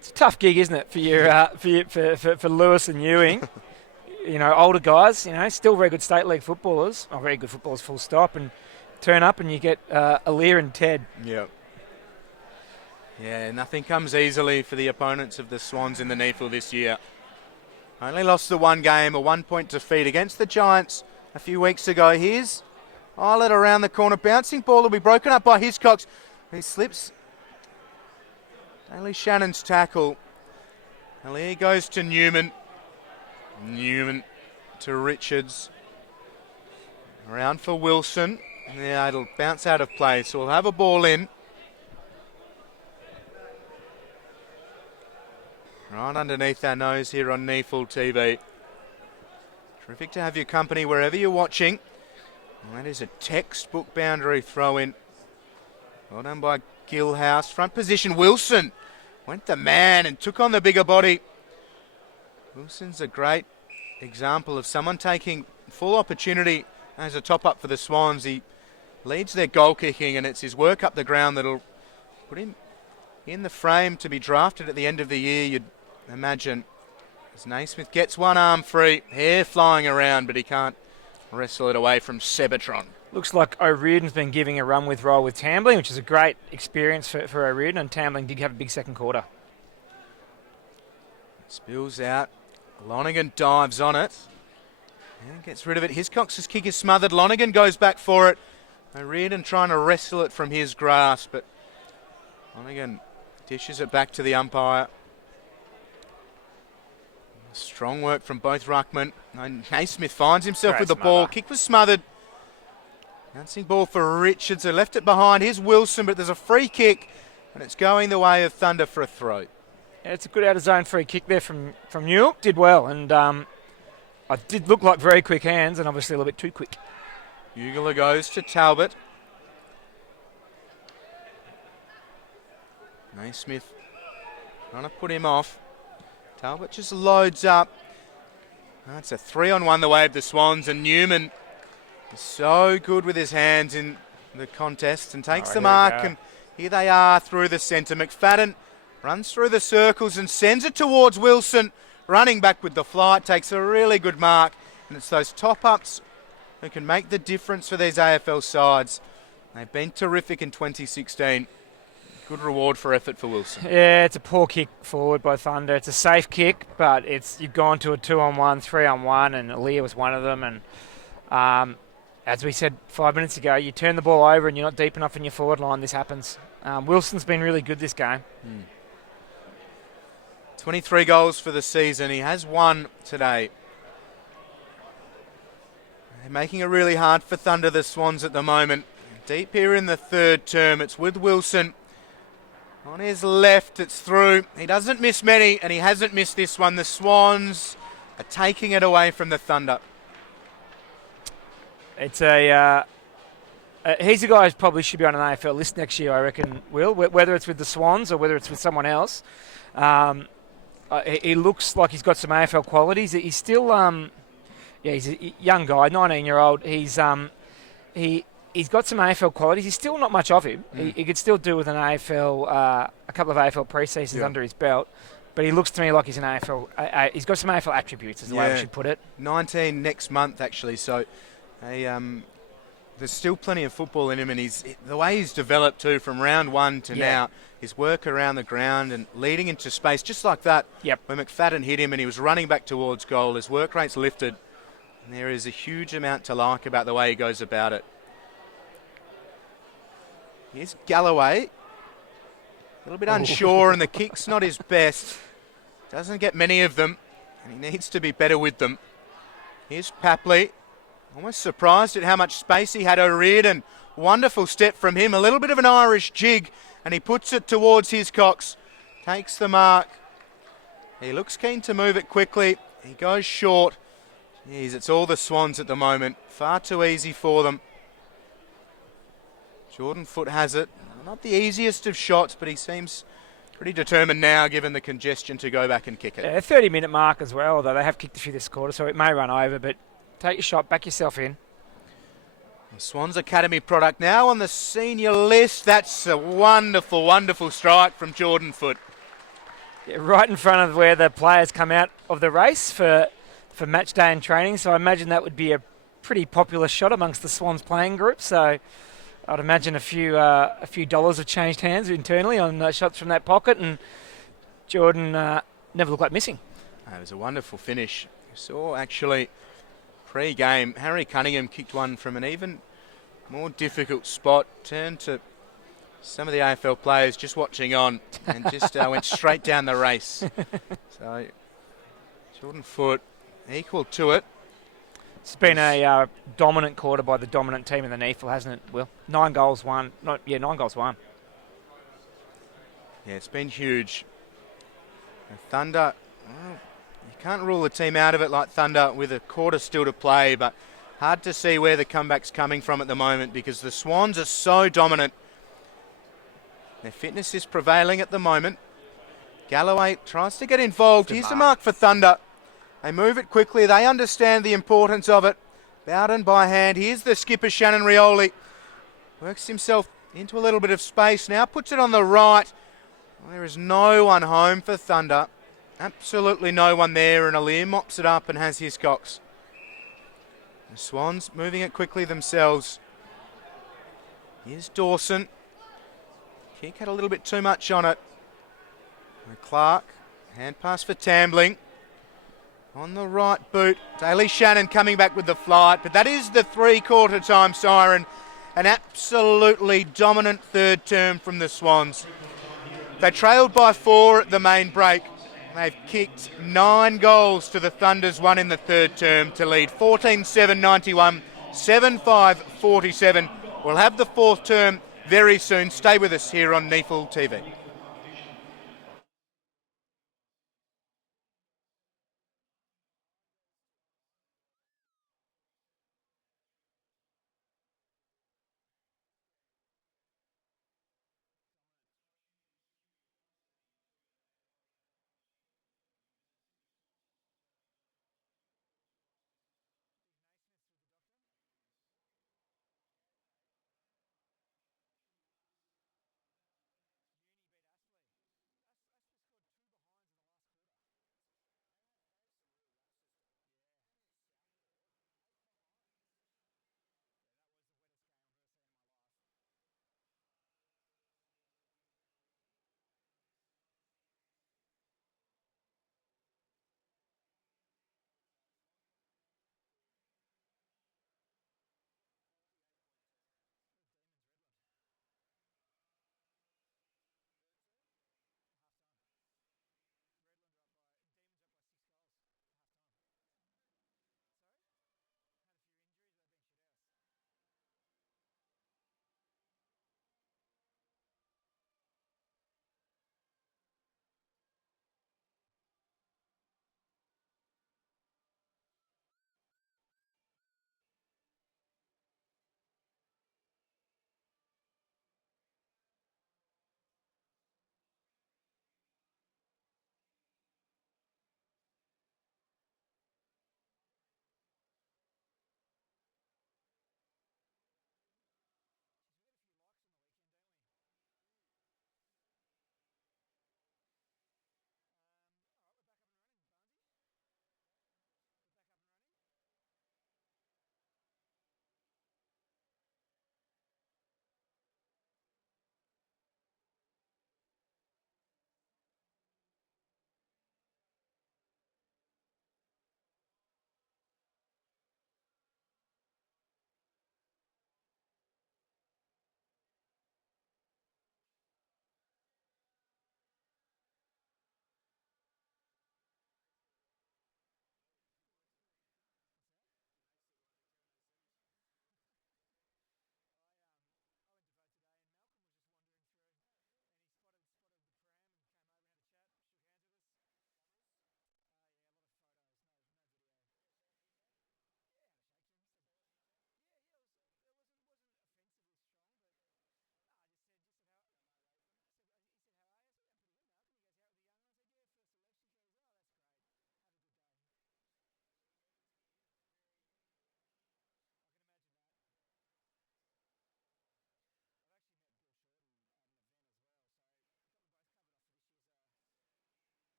It's a tough gig, isn't it, for your for Lewis and Ewing? Older guys, still very good state league footballers, or very good footballers, full stop, and turn up and you get Alir and Ted. Yep. Yeah, nothing comes easily for the opponents of the Swans in the NEAFL this year. Only lost the one game, a 1-point defeat against the Giants a few weeks ago. Here's Eilert around the corner. Bouncing ball will be broken up by Hiscox. He slips Daly Shannon's tackle. Alir goes to Newman. Newman to Richards. Around for Wilson. Yeah, it'll bounce out of play, so we'll have a ball in. Right underneath our nose here on NEAFL TV. Terrific to have your company wherever you're watching. And that is a textbook boundary throw-in. Well done by Gilhouse. Front position, Wilson went the man and took on the bigger body. Wilson's a great example of someone taking full opportunity as a top-up for the Swans. He leads their goal kicking, and it's his work up the ground that'll put him in the frame to be drafted at the end of the year, you'd imagine. As Naismith gets one arm free, hair flying around, but he can't wrestle it away from Sebetron. Looks like O'Riordan's been giving a run with roll with Tambling, which is a great experience for O'Riordan, and Tambling did have a big second quarter. Spills out. Lonergan dives on it. And gets rid of it. Hiscox's kick is smothered. Lonergan goes back for it. O'Riordan trying to wrestle it from his grasp, but Lonergan dishes it back to the umpire. Strong work from both ruckmen. Naismith finds himself with the ball. Kick was smothered. Bouncing ball for Richards. They left it behind. Here's Wilson, but there's a free kick, and it's going the way of Thunder for a throw. Yeah, it's a good out-of-zone free kick there from Newell. Did well, and it did look like very quick hands, and obviously a little bit too quick. Ugler goes to Talbot. Naismith trying to put him off. Talbot just loads up. That's a 3-on-1 the way of the Swans, and Newman is so good with his hands in the contest and takes the mark, and here they are through the centre. McFadden runs through the circles and sends it towards Wilson. Running back with the flight, takes a really good mark, and it's those top-ups who can make the difference for these AFL sides. They've been terrific in 2016. Good reward for effort for Wilson. Yeah, it's a poor kick forward by Thunder. It's a safe kick, but you've gone to a 2-on-1, 3-on-1, and Aaliyah was one of them. And as we said 5 minutes ago, you turn the ball over and you're not deep enough in your forward line, this happens. Wilson's been really good this game. 23 goals for the season. He has one today. They're making it really hard for Thunder, the Swans, at the moment. Deep here in the third term. It's with Wilson. On his left, it's through. He doesn't miss many, and he hasn't missed this one. The Swans are taking it away from the Thunder. It's he's a guy who probably should be on an AFL list next year, I reckon, Will, whether it's with the Swans or whether it's with someone else. He looks like he's got some AFL qualities. He's still, he's a young guy, 19-year-old. He's got some AFL qualities. He's still not much of him. He could still do with an AFL, a couple of AFL pre-seasons under his belt. But he looks to me like he's an AFL. He's got some AFL attributes, is the way we should put it. 19 next month, actually. So, there's still plenty of football in him, and the way he's developed too, from round one to now, his work around the ground and leading into space, just like that. Yep. When McFadden hit him and he was running back towards goal, his work rate's lifted. And there is a huge amount to like about the way he goes about it. Here's Galloway. A little bit unsure, and the kick's not his best. Doesn't get many of them, and he needs to be better with them. Here's Papley. Almost surprised at how much space he had O'Riordan. Wonderful step from him. A little bit of an Irish jig, and he puts it towards Hiscox. Takes the mark. He looks keen to move it quickly. He goes short. Jeez, it's all the Swans at the moment. Far too easy for them. Jordan Foote has it. Not the easiest of shots, but he seems pretty determined now, given the congestion, to go back and kick it. Yeah, 30-minute mark as well, although they have kicked a few this quarter, so it may run over, but take your shot, back yourself in. The Swans Academy product now on the senior list. That's a wonderful, wonderful strike from Jordan Foote. Yeah, right in front of where the players come out of the race for match day and training, so I imagine that would be a pretty popular shot amongst the Swans playing group, so I'd imagine a few dollars have changed hands internally on shots from that pocket, and Jordan never looked like missing. It was a wonderful finish. You saw, actually, pre-game, Harry Cunningham kicked one from an even more difficult spot, turned to some of the AFL players just watching on, and just went straight down the race. So, Jordan Foote equal to it. It's been a dominant quarter by the dominant team in the NEAFL, hasn't it, Will? 9 goals won. 9 goals won. Yeah, it's been huge. And Thunder, well, you can't rule a team out of it like Thunder with a quarter still to play, but hard to see where the comeback's coming from at the moment because the Swans are so dominant. Their fitness is prevailing at the moment. Galloway tries to get involved. Here's the mark for Thunder. They move it quickly. They understand the importance of it. Bowden by hand. Here's the skipper, Shannon Rioli. Works himself into a little bit of space. Now puts it on the right. Well, there is no one home for Thunder. Absolutely no one there. And Aaliyah mops it up and has Hiscox. The Swans moving it quickly themselves. Here's Dawson. Kick had a little bit too much on it. And Clark. Hand pass for Tambling. On the right boot, Daly Shannon coming back with the flight, but that is the three-quarter time siren. An absolutely dominant third term from the Swans. They trailed by 4 at the main break. They've kicked 9 goals to the Thunder's 1 in the third term to lead 14-7-91, 7-5-47. We'll have the fourth term very soon. Stay with us here on NEAFL TV.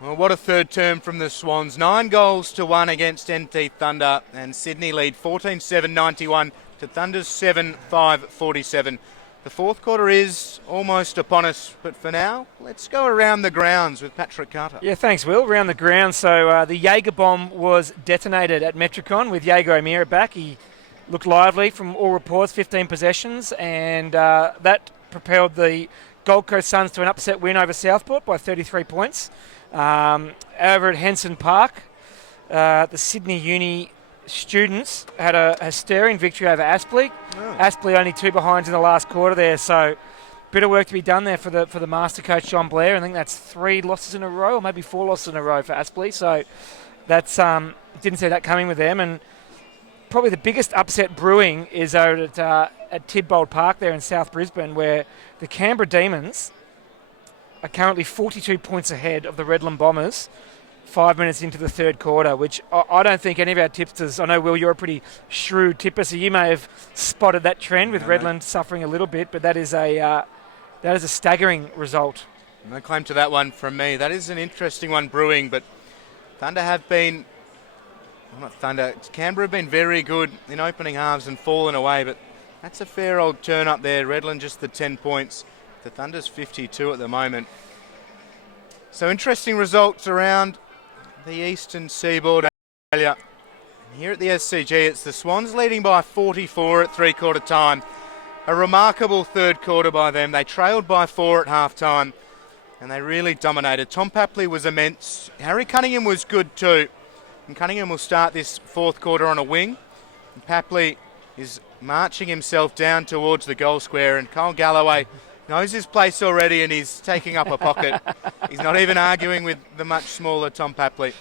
Well, what a third term from the Swans. 9 goals to 1 against NT Thunder, and Sydney lead 14-7-91 to Thunder's 7-5-47. The fourth quarter is almost upon us, but for now, let's go around the grounds with Patrick Carter. Yeah, thanks, Will. Around the ground. So the Jaeger bomb was detonated at Metricon with Jaeger O'Meara back. He looked lively from all reports, 15 possessions, and that propelled the Gold Coast Suns to an upset win over Southport by 33 points. Over at Henson Park, the Sydney Uni students had a stirring victory over Aspley. Oh. Aspley only 2 behinds in the last quarter there, so bit of work to be done there for the master coach John Blair. I think that's 3 losses in a row, or maybe 4 losses in a row for Aspley. So that's didn't see that coming with them. And probably the biggest upset brewing is over at Tidbold Park there in South Brisbane, where the Canberra Demons are currently 42 points ahead of the Redland Bombers 5 minutes into the third quarter, which I don't think any of our tipsters, I know, Will, you're a pretty shrewd tipper, so you may have spotted that trend with Redland suffering a little bit, but that is a staggering result. No claim to that one from me. That is an interesting one brewing, but Thunder have been, well, not Thunder, Canberra have been very good in opening halves and fallen away, but that's a fair old turn up there. Redland just the 10 points. The Thunder's 52 at the moment. So interesting results around the eastern seaboard of Australia. Here at the SCG, it's the Swans leading by 44 at three-quarter time. A remarkable third quarter by them. They trailed by 4 at half-time, and they really dominated. Tom Papley was immense. Harry Cunningham was good too. And Cunningham will start this fourth quarter on a wing. And Papley is marching himself down towards the goal square, and Kyle Galloway knows his place already, and he's taking up a pocket. He's not even arguing with the much smaller Tom Papley.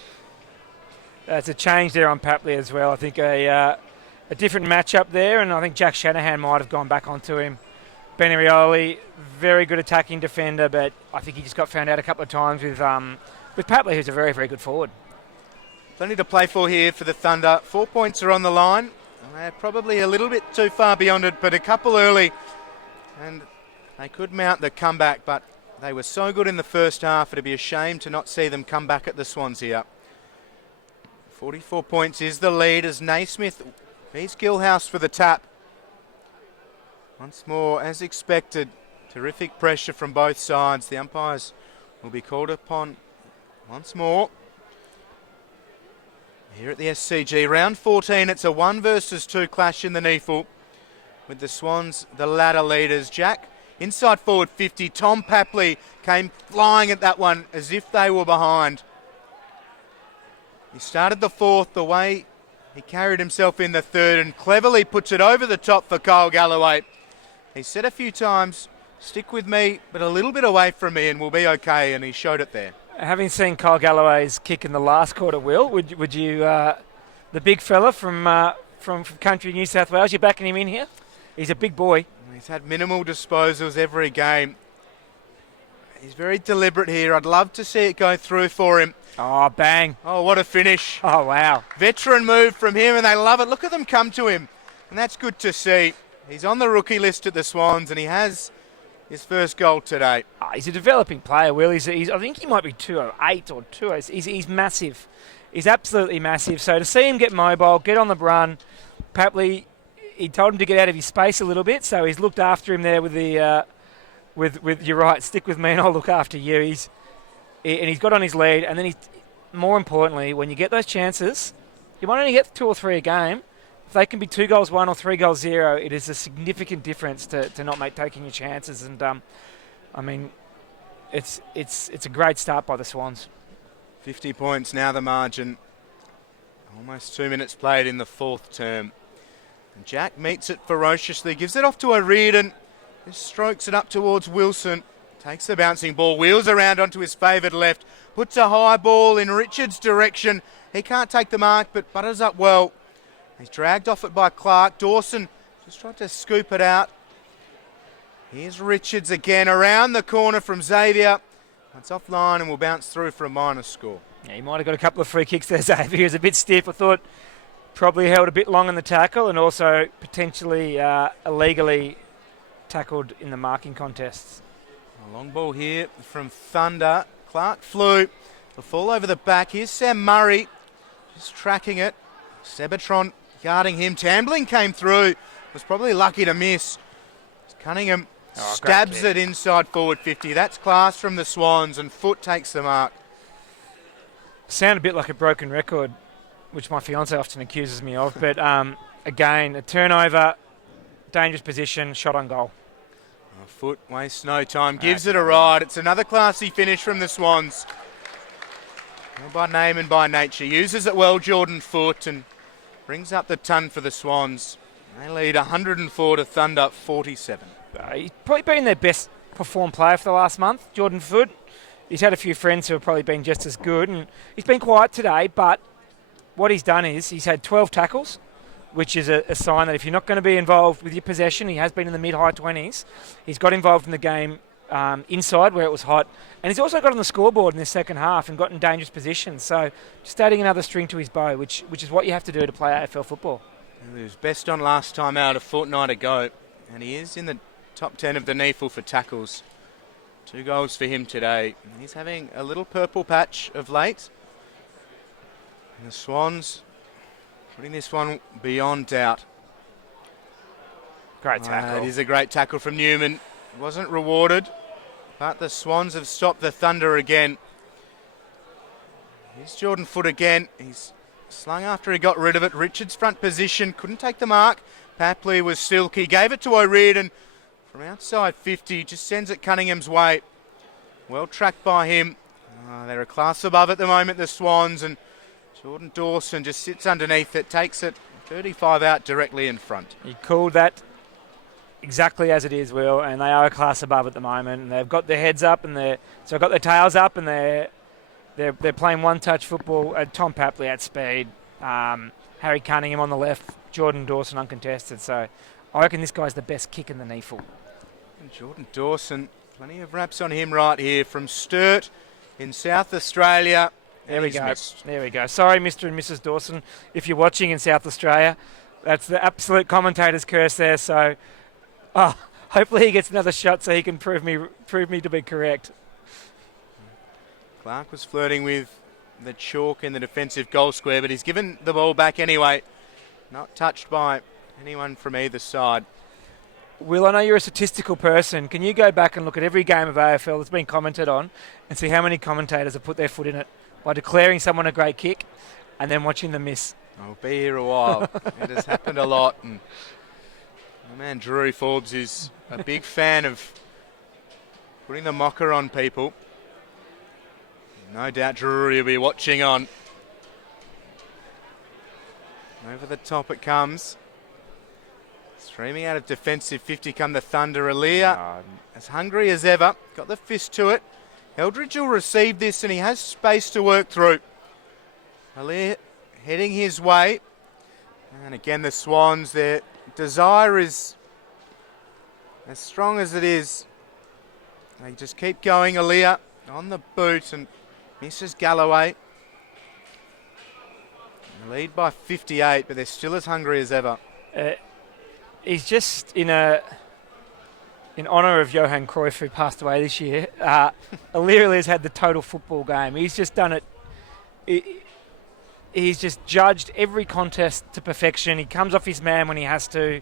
That's a change there on Papley as well. I think a different matchup there, and I think Jack Shanahan might have gone back onto him. Benny Rioli, very good attacking defender, but I think he just got found out a couple of times with Papley, who's a very, very good forward. Plenty to play for here for the Thunder. 4 points are on the line. They're probably a little bit too far beyond it, but a couple early, and they could mount the comeback, but they were so good in the first half, it'd be a shame to not see them come back at the Swans here. 44 points is the lead as Naismith beats Gilhouse for the tap. Once more, as expected, terrific pressure from both sides. The umpires will be called upon once more. Here at the SCG, round 14, it's a 1 versus 2 clash in the NEAFL with the Swans, the ladder leaders. Jack, inside forward 50. Tom Papley came flying at that one as if they were behind. He started the fourth the way he carried himself in the third, and cleverly puts it over the top for Kyle Galloway. He said a few times, stick with me, but a little bit away from me and we'll be okay, and he showed it there. Having seen Kyle Galloway's kick in the last quarter, Will, would you, the big fella from country New South Wales, you backing him in here? He's a big boy. He's had minimal disposals every game. He's very deliberate here. I'd love to see it go through for him. Oh, bang. Oh, what a finish. Oh, wow. Veteran move from him, and they love it. Look at them come to him, and that's good to see. He's on the rookie list at the Swans, and he has his first goal today. Oh, he's a developing player, Will. He's I think he might be 208 or 208. He's massive. He's absolutely massive. So to see him get mobile, get on the run, Papley, he told him to get out of his space a little bit, so he's looked after him there with the with you're right, stick with me and I'll look after you. He's got on his lead, and then more importantly, when you get those chances, you might only get 2 or 3 a game. If they can be 2 goals 1 or 3 goals 0, it is a significant difference to not taking your chances. And I mean, it's a great start by the Swans. 50 points now the margin. Almost 2 minutes played in the fourth term. And Jack meets it ferociously, gives it off to O'Riordan, who strokes it up towards Wilson. Takes the bouncing ball, wheels around onto his favoured left, puts a high ball in Richards' direction. He can't take the mark, but butters up well. He's dragged off it by Clark. Dawson just tried to scoop it out. Here's Richards again, around the corner from Xavier. It's offline and will bounce through for a minor score. Yeah, he might have got a couple of free kicks there, Xavier. He was a bit stiff. I thought probably held a bit long in the tackle, and also potentially illegally tackled in the marking contests. A long ball here from Thunder. Clark flew The fall over the back. Here's Sam Murray just tracking it. Sebetron guarding him. Tambling came through. Was probably lucky to miss. Cunningham stabs it inside forward 50. That's class from the Swans, and Foot takes the mark. Sound a bit like a broken record, which my fiance often accuses me of, but again, a turnover, dangerous position, shot on goal. Foot wastes no time, gives it a ride. It's another classy finish from the Swans. Well, by name and by nature. Uses it well, Jordan Foot, and brings up the ton for the Swans. They lead 104 to Thunder 47. He's probably been their best performed player for the last month, Jordan Foot. He's had a few friends who have probably been just as good, and he's been quiet today, but what he's done is he's had 12 tackles, which is a sign that if you're not going to be involved with your possession, he has been in the mid-high 20s. He's got involved in the game inside where it was hot, and he's also got on the scoreboard in the second half and got in dangerous positions. So just adding another string to his bow, which is what you have to do to play AFL football. He was best on last time out a fortnight ago, and he is in the top 10 of the NEAFL for tackles. 2 goals for him today. He's having a little purple patch of late. And the Swans putting this one beyond doubt. Great tackle. It is a great tackle from Newman. Wasn't rewarded, but the Swans have stopped the Thunder again. Here's Jordan Foot again. He's slung after he got rid of it. Richards' front position, couldn't take the mark. Papley was silky, gave it to O'Riordan. From outside 50, just sends it Cunningham's way. Well tracked by him. They're a class above at the moment, the Swans, and Jordan Dawson just sits underneath it, takes it 35 out directly in front. He called that exactly as it is, Will, and they are a class above at the moment. And they've got their heads up and they've got their tails up, and they're playing one-touch football. Tom Papley at speed, Harry Cunningham on the left, Jordan Dawson uncontested. So I reckon this guy's the best kick in the NEAFL. And Jordan Dawson, plenty of raps on him right here from Sturt in South Australia. There we go. There we go. Sorry, Mr. and Mrs. Dawson, if you're watching in South Australia. That's the absolute commentator's curse there. So, hopefully he gets another shot so he can prove me to be correct. Clark was flirting with the chalk in the defensive goal square, but he's given the ball back anyway. Not touched by anyone from either side. Will, I know you're a statistical person. Can you go back and look at every game of AFL that's been commented on and see how many commentators have put their foot in it by declaring someone a great kick and then watching them miss? I'll be here a while. It has happened a lot. And my man Drew Forbes is a big fan of putting the mocker on people. No doubt Drew will be watching on. Over the top it comes. Streaming out of defensive 50 come the Thunder. Aaliyah, as hungry as ever, got the fist to it. Eldridge will receive this and he has space to work through. Aaliyah heading his way. And again the Swans, their desire is as strong as it is. They just keep going. Aaliyah on the boot and misses Galloway. They lead by 58, but they're still as hungry as ever. He's just in honour of Johan Cruyff, who passed away this year. O'Leary has had the total football game. He's just done it. He's just judged every contest to perfection. He comes off his man when he has to.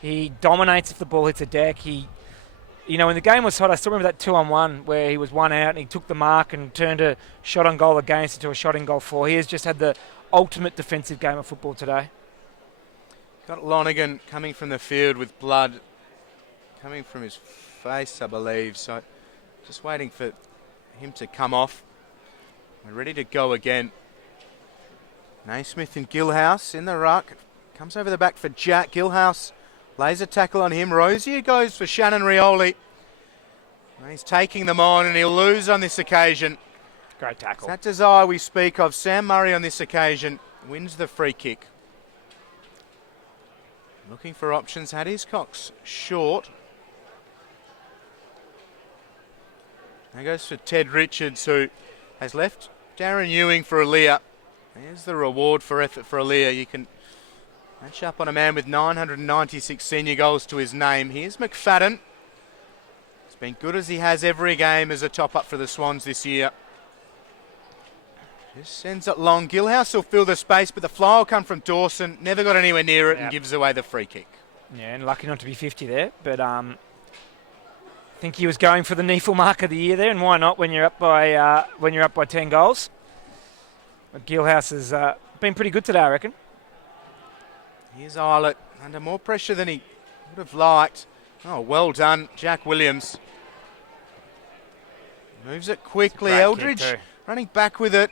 He dominates if the ball hits a deck. When the game was hot, I still remember that 2-on-1 where he was one out and he took the mark and turned a shot on goal against into a shot in goal for. He has just had the ultimate defensive game of football today. Got Lonergan coming from the field with blood coming from his face, I believe. So just waiting for him to come off. We're ready to go again. Naismith and Gilhouse in the ruck. Comes over the back for Jack. Gilhouse lays a tackle on him. Rosier goes for Shannon Rioli. He's taking them on and he'll lose on this occasion. Great tackle. It's that desire we speak of. Sam Murray on this occasion wins the free kick. Looking for options. Had his Cox short. Now goes for Ted Richards, who has left Darren Ewing for Aaliyah. There's the reward for effort for Aaliyah. You can match up on a man with 996 senior goals to his name. Here's McFadden. He's been good as he has every game as a top-up for the Swans this year. Just sends it long. Gilhouse will fill the space, but the fly will come from Dawson. Never got anywhere near it and gives away the free kick. Yeah, and lucky not to be 50 there. But I think he was going for the NEAFL mark of the year there, and why not when you're up by 10 goals? But Gilhouse has been pretty good today, I reckon. Here's Eilert under more pressure than he would have liked. Oh, well done, Jack Williams. Moves it quickly. Eldridge running back with it.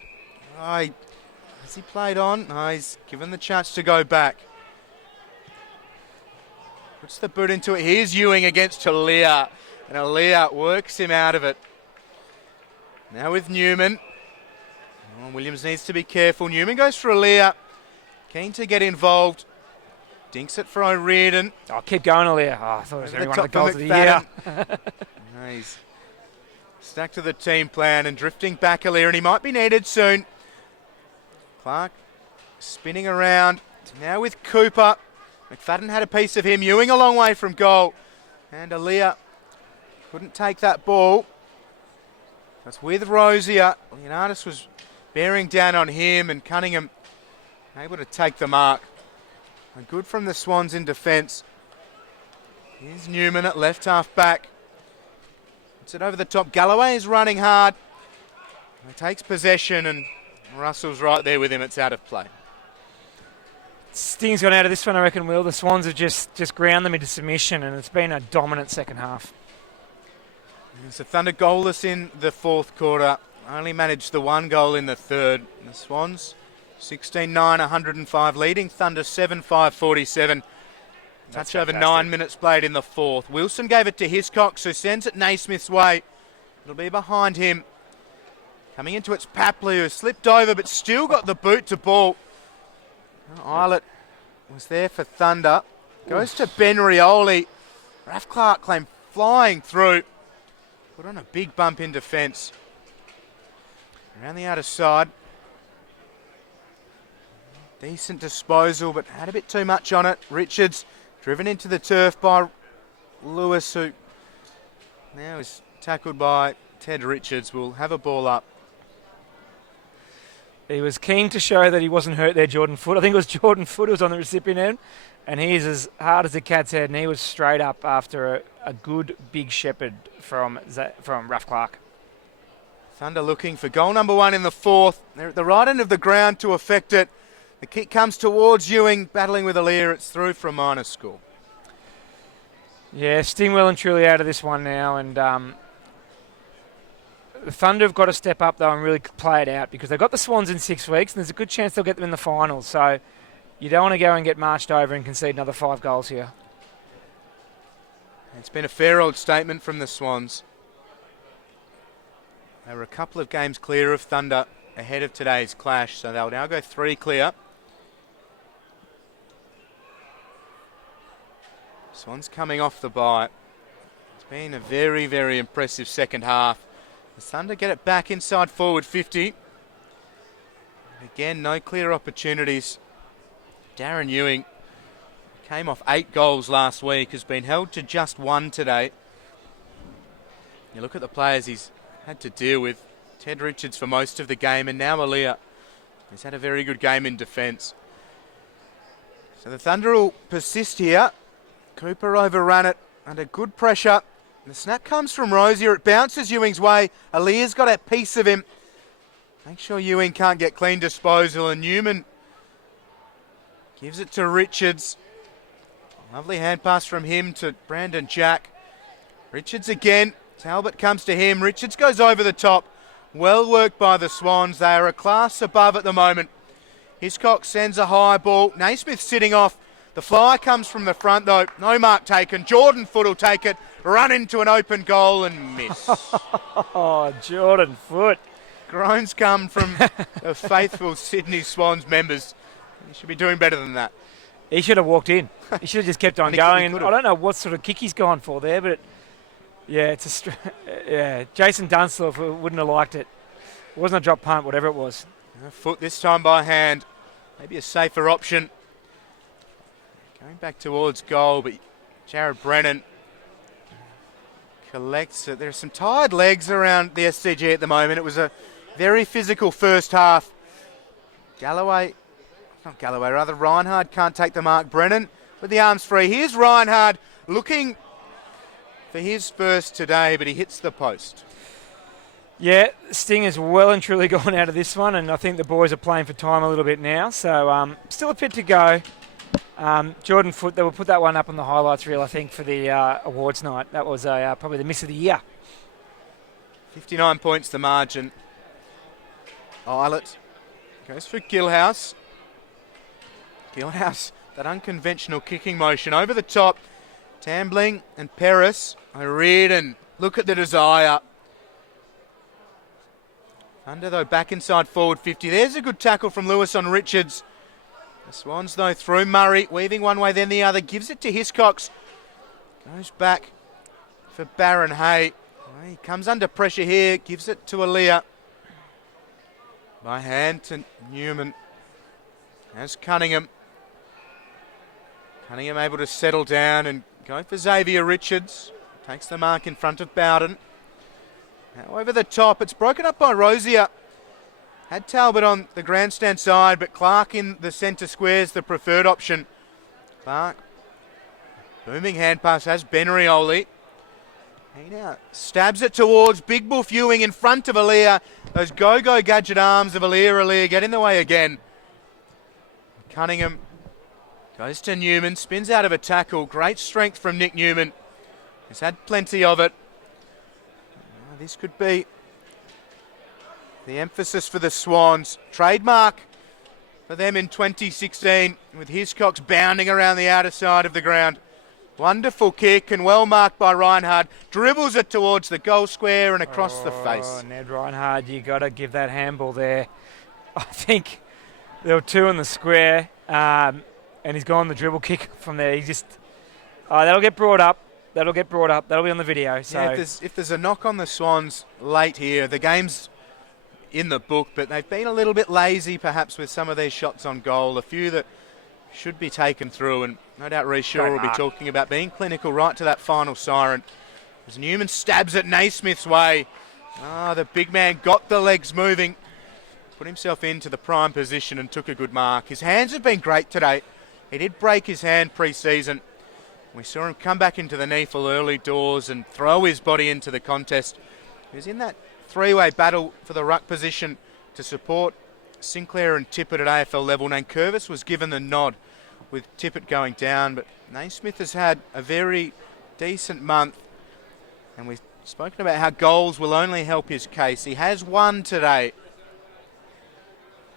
Oh, has he played on? No, he's given the chance to go back. Puts the boot into it. Here's Ewing against Talia. And Talia works him out of it. Now with Newman. Oh, Williams needs to be careful. Newman goes for Alia. Keen to get involved. Dinks it for O'Riordan. Oh, keep going, Alia. Oh, I thought it was only one of the goals of the year. No, he's stuck to the team plan and drifting back Alia, and he might be needed soon. Clark spinning around. Now with Cooper. McFadden had a piece of him. Ewing a long way from goal. And Alia couldn't take that ball. That's with Rosier. Leonardis was bearing down on him, and Cunningham able to take the mark. And good from the Swans in defence. Here's Newman at left half back. Puts it over the top. Galloway is running hard. He takes possession, and Russell's right there with him. It's out of play. Sting's gone out of this one, I reckon, Will. The Swans have just ground them into submission, and it's been a dominant second half. It's a Thunder goalless in the fourth quarter. Only managed the one goal in the third. The Swans 16-9, 105 leading. Thunder 7-5, 47. Touch over 9 minutes played in the fourth. Wilson gave it to Hiscox, who sends it Naismith's way. It'll be behind him. Coming into it's Papley, who slipped over but still got the boot to ball. Eilert was there for Thunder. Goes to Ben Rioli. Raf Clark came flying through. Put on a big bump in defence. Around the outer side. Decent disposal, but had a bit too much on it. Richards driven into the turf by Lewis, who now is tackled by Ted Richards. Will have a ball up. He was keen to show that he wasn't hurt there, Jordan Foote. I think it was Jordan Foote who was on the recipient end, and he's as hard as a cat's head, and he was straight up after a good big shepherd from Raf Clark. Thunder looking for goal number one in the fourth. They're at the right end of the ground to affect it. The kick comes towards Ewing, battling with Alia. It's through for a minor score. Yeah, Sting well and truly out of this one now, and the Thunder have got to step up, though, and really play it out, because they've got the Swans in 6 weeks, and there's a good chance they'll get them in the finals. So you don't want to go and get marched over and concede another 5 goals here. It's been a fair old statement from the Swans. They were a couple of games clear of Thunder ahead of today's clash, so they'll now go 3 clear. Swans coming off the bye. It's been a very, very impressive second half. The Thunder get it back inside forward 50. Again, no clear opportunities. Darren Ewing came off 8 goals last week, has been held to just 1 today. You look at the players he's had to deal with. Ted Richards for most of the game, and now Alia. He's had a very good game in defence. So the Thunder will persist here. Cooper overran it under good pressure. The snap comes from Rosier. It bounces Ewing's way. Alia's got a piece of him. Make sure Ewing can't get clean disposal, and Newman gives it to Richards. Lovely hand pass from him to Brandon Jack. Richards again. Talbot comes to him. Richards goes over the top. Well worked by the Swans. They are a class above at the moment. Hiscox sends a high ball. Naismith sitting off. The fly comes from the front, though. No mark taken. Jordan Foote will take it. Run into an open goal and miss. Oh, Jordan Foote. Groans come from the faithful Sydney Swans members. He should be doing better than that. He should have walked in. He should have just kept on going. And I don't know what sort of kick he's gone for there, but Jason Dunsloff wouldn't have liked it. It wasn't a drop punt, whatever it was. Foote this time by hand. Maybe a safer option. Going back towards goal, but Jared Brennan collects it. There are some tired legs around the SCG at the moment. It was a very physical first half. Reinhard can't take the mark. Brennan with the arms free. Here's Reinhard looking for his first today, but he hits the post. Yeah, Sting has well and truly gone out of this one, and I think the boys are playing for time a little bit now. So still a bit to go. Jordan Foote, they will put that one up on the highlights reel, I think, for the awards night. That was probably the miss of the year. 59 points the margin. Eilert goes for Gilhouse. Gilhouse, that unconventional kicking motion over the top. Tambling and Paris. O'Riordan, look at the desire. Thunder, though, back inside forward 50. There's a good tackle from Lewis on Richards. The Swans, though, through Murray, weaving one way, then the other. Gives it to Hiscox. Goes back for Baron Hay. Well, he comes under pressure here. Gives it to Aaliyah. By hand to Newman. As Cunningham. Cunningham able to settle down and go for Xavier Richards. Takes the mark in front of Bowden. Now over the top. It's broken up by Rosier. Had Talbot on the grandstand side, but Clark in the centre square's the preferred option. Clark. Booming hand pass has Ben Rioli. He now stabs it towards Big Bull Ewing in front of Aaliyah. Those go-go gadget arms of Aaliyah get in the way again. Cunningham goes to Newman, spins out of a tackle. Great strength from Nick Newman. He's had plenty of it. This could be the emphasis for the Swans. Trademark for them in 2016 with Hiscox bounding around the outer side of the ground. Wonderful kick and well marked by Reinhard. Dribbles it towards the goal square and across the face. Ned Reinhard, you got to give that handball there. I think there were two in the square and he's gone the dribble kick from there. He just, that'll get brought up. That'll be on the video. So yeah, if there's a knock on the Swans late here, the game's in the book, but they've been a little bit lazy perhaps with some of these shots on goal. A few that should be taken through, and no doubt Reece Shaw will be talking about being clinical right to that final siren. As Newman stabs it Naismith's way. The big man got the legs moving, put himself into the prime position and took a good mark. His hands have been great today. He did break his hand pre-season. We saw him come back into the NEAFL early doors and throw his body into the contest. He was in that three-way battle for the ruck position to support Sinclair and Tippett at AFL level. Nankervis was given the nod with Tippett going down, but Naismith has had a very decent month, and we've spoken about how goals will only help his case. He has one today.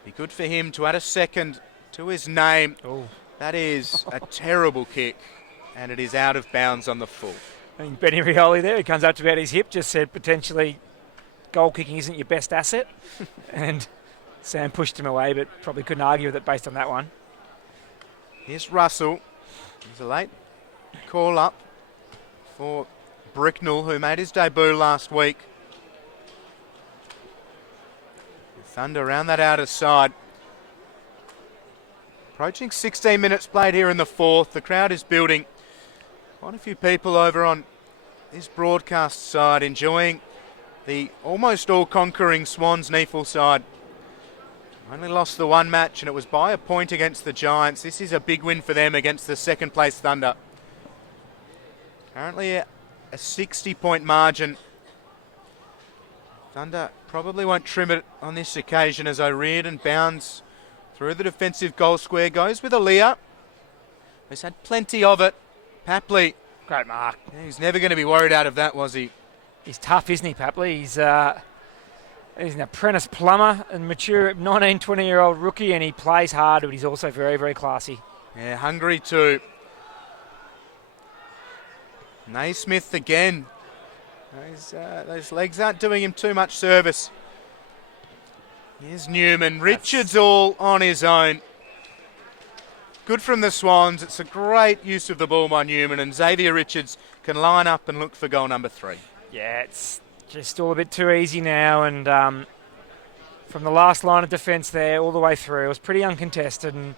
Be good for him to add a second to his name. Ooh. That is a terrible kick. And it is out of bounds on the full. I think Benny Rioli there, he comes up to about his hip, just said potentially goal kicking isn't your best asset. And Sam pushed him away, but probably couldn't argue with it based on that one. Here's Russell. There's a late call up for Bricknell, who made his debut last week. Thunder around that outer side. Approaching 16 minutes played here in the fourth. The crowd is building. Quite a few people over on this broadcast side enjoying the almost all-conquering Swans NEAFL side. Only lost the one match and it was by a point against the Giants. This is a big win for them against the second-place Thunder. Currently a 60-point margin. Thunder probably won't trim it on this occasion as O'Riordan bounds through the defensive goal square. Goes with Aaliyah. He's had plenty of it. Papley. Great mark. Yeah, he's never going to be worried out of that, was he? He's tough, isn't he, Papley? He's an apprentice plumber and mature 19, 20-year-old rookie, and he plays hard, but he's also very, very classy. Yeah, hungry too. Naismith again. Those legs aren't doing him too much service. Here's Newman. Richards all on his own. Good from the Swans. It's a great use of the ball by Newman, and Xavier Richards can line up and look for goal number 3. Yeah, it's just all a bit too easy now, and from the last line of defence there all the way through, it was pretty uncontested, and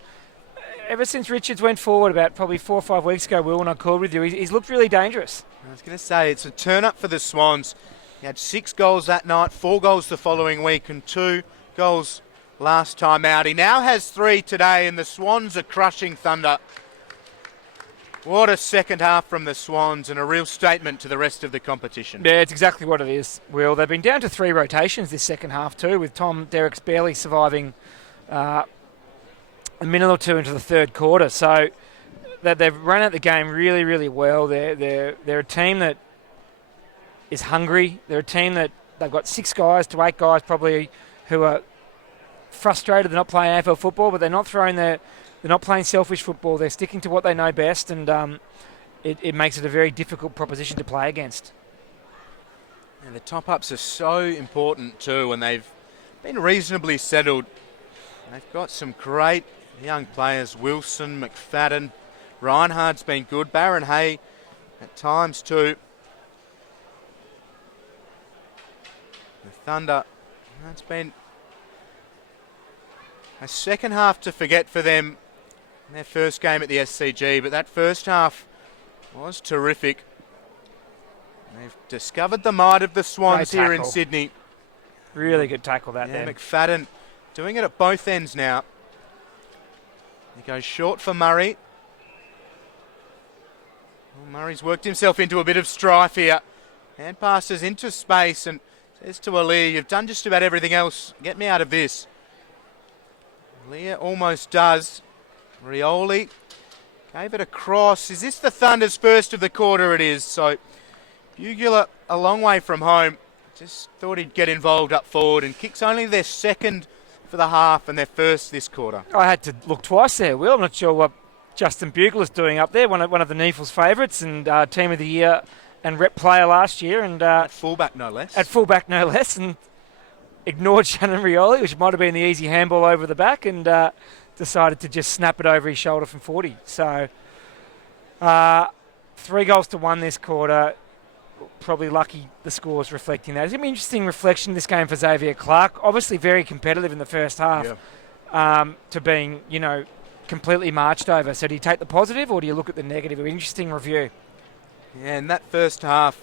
ever since Richards went forward about probably 4 or 5 weeks ago, Will, when I called with you, he's looked really dangerous. I was going to say, it's a turn-up for the Swans. He had 6 goals that night, 4 goals the following week, and 2 goals last time out. He now has 3 today, and the Swans are crushing Thunder. What a second half from the Swans, and a real statement to the rest of the competition. Yeah, it's exactly what it is, Will. They've been down to 3 rotations this second half too, with Tom Derricks barely surviving a minute or two into the third quarter. So they've run out the game really, really well. They're a team that is hungry. They're a team that they've got 6 guys to 8 guys probably who are frustrated they're not playing AFL football, but they're not playing selfish football. They're sticking to what they know best, and it makes it a very difficult proposition to play against. And the top-ups are so important too, and they've been reasonably settled. They've got some great young players. Wilson, McFadden, Reinhardt's been good. Baron Hay at times too. The Thunder, that's been a second half to forget for them in their first game at the SCG, but that first half was terrific. They've discovered the might of the Swans here in Sydney. Really good tackle that there. McFadden doing it at both ends now. He goes short for Murray. Well, Murray's worked himself into a bit of strife here. Hand passes into space and says to Ali, you've done just about everything else. Get me out of this. Leah almost does. Rioli gave it a cross. Is this the Thunder's first of the quarter? It is. So Bugula a long way from home. Just thought he'd get involved up forward, and kicks only their second for the half and their first this quarter. I had to look twice there, Will. I'm not sure what Justin Bugler's doing up there. One of the NEAFL's favourites and Team of the Year and rep player last year. And at fullback, no less. At fullback, no less. And ignored Shannon Rioli, which might have been the easy handball over the back, and decided to just snap it over his shoulder from 40. So 3 goals to 1 this quarter. Probably lucky the score's reflecting that. It's going to be an interesting reflection this game for Xavier Clark. Obviously very competitive in the first half, to being, completely marched over. So do you take the positive or do you look at the negative? An interesting review. Yeah, and that first half,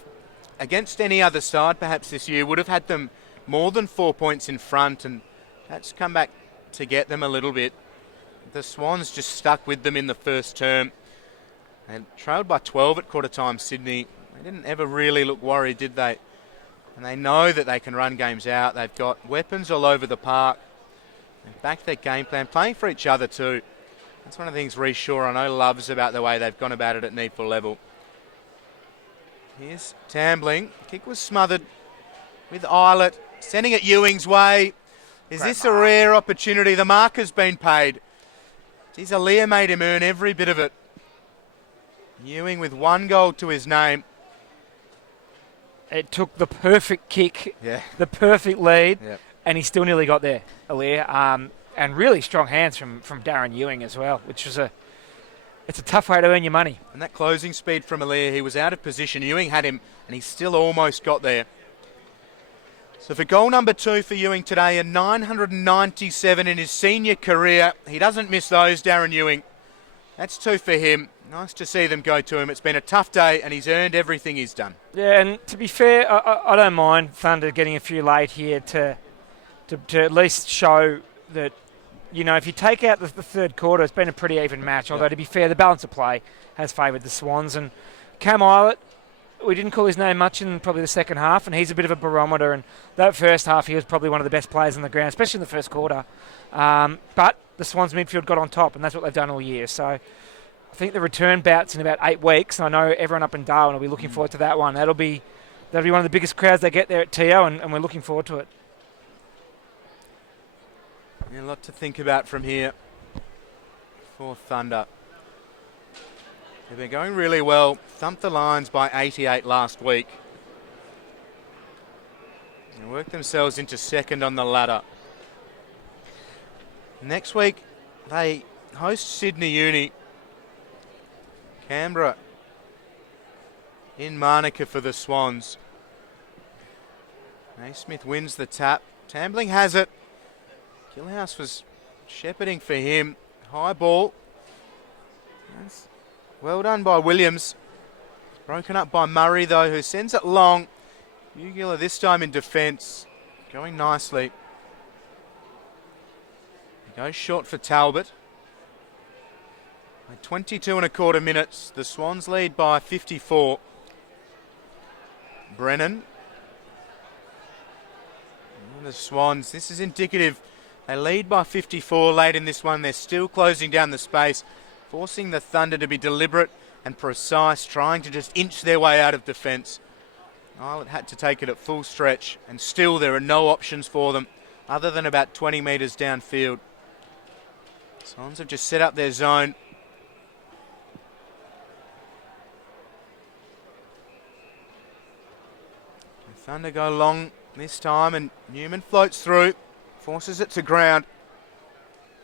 against any other side perhaps this year, would have had them more than 4 points in front, and that's come back to get them a little bit. The Swans just stuck with them in the first term and trailed by 12 at quarter time Sydney. They didn't ever really look worried, did they? And they know that they can run games out. They've got weapons all over the park. They've backed their game plan, playing for each other too. That's one of the things Rhys Shaw, I know, loves about the way they've gone about it at NEAFL level. Here's Tambling. Kick was smothered with Eilert, sending it Ewing's way. Is this a rare opportunity? The mark has been paid. Geez, Aaliyah made him earn every bit of it. Ewing with 1 goal to his name. It took the perfect kick, the perfect lead, and he still nearly got there, Aaliyah. And really strong hands from Darren Ewing as well, which was it's a tough way to earn your money. And that closing speed from Aaliyah, he was out of position. Ewing had him, and he still almost got there. So for goal number 2 for Ewing today, a 997 in his senior career. He doesn't miss those, Darren Ewing. That's 2 for him. Nice to see them go to him. It's been a tough day, and he's earned everything he's done. Yeah, and to be fair, I don't mind Thunder getting a few late here to at least show that, if you take out the third quarter, it's been a pretty even match. Although, to be fair, the balance of play has favoured the Swans. And Cam Eilert, we didn't call his name much in probably the second half, and he's a bit of a barometer. And that first half, he was probably one of the best players on the ground, especially in the first quarter. But the Swans midfield got on top, and that's what they've done all year. So I think the return bout's in about 8 weeks, and I know everyone up in Darwin will be looking forward to that one. That'll be one of the biggest crowds they get there at TO, and we're looking forward to it. Yeah, a lot to think about from here for Thunder. They've been going really well. Thumped the Lions by 88 last week. They worked themselves into second on the ladder. Next week, they host Sydney Uni. Canberra in Manuka for the Swans. Naismith wins the tap. Tambling has it. Gillhouse was shepherding for him. High ball. That's well done by Williams. Broken up by Murray, though, who sends it long. Bugula this time in defence. Going nicely. Goes short for Talbot. 22 and a quarter minutes. The Swans lead by 54. Brennan. And the Swans, this is indicative. They lead by 54 late in this one. They're still closing down the space, forcing the Thunder to be deliberate and precise, trying to just inch their way out of defence. Islet had to take it at full stretch, and still there are no options for them other than about 20 metres downfield. Swans have just set up their zone. The Thunder go long this time, and Newman floats through, forces it to ground.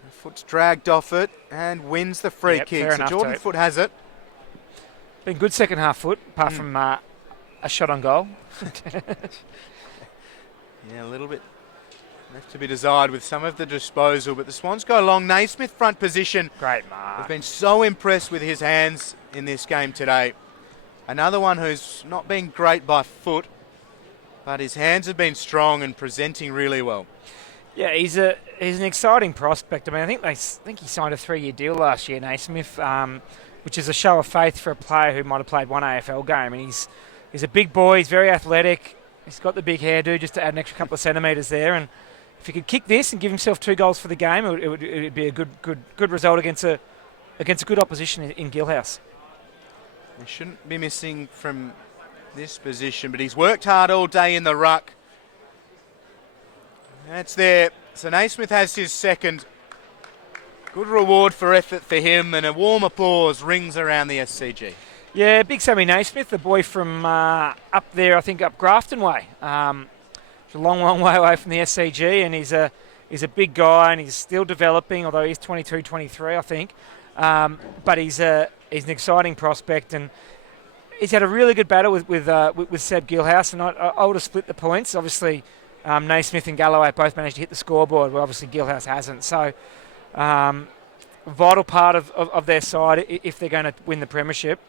The foot's dragged off it and wins the free kick. So Jordan Foot has it. Been good second half Foot, apart from a shot on goal. Yeah, a little bit left to be desired with some of the disposal, but the Swans go long. Naismith front position. Great mark. I've been so impressed with his hands in this game today. Another one who's not been great by foot, but his hands have been strong and presenting really well. Yeah, he's an exciting prospect. I mean, I think he signed a 3-year deal last year, Naismith, which is a show of faith for a player who might have played one AFL game. And he's a big boy. He's very athletic. He's got the big hairdo just to add an extra couple of centimetres there. And if he could kick this and give himself 2 goals for the game, it would be a good result against a good opposition in Gilhouse. He shouldn't be missing from this position, but he's worked hard all day in the ruck. That's there. So Naismith has his second. Good reward for effort for him, and a warm applause rings around the SCG. Yeah, big Sammy Naismith, the boy from up there, I think up Grafton Way. It's a long way away from the SCG, and he's a big guy, and he's still developing, although he's 22, 23, I think. But he's an exciting prospect, and he's had a really good battle with Seb Gilhouse, and I would have split the points. Obviously, Naismith and Galloway both managed to hit the scoreboard, where obviously Gilhouse hasn't. So, vital part of their side, if they're going to win the premiership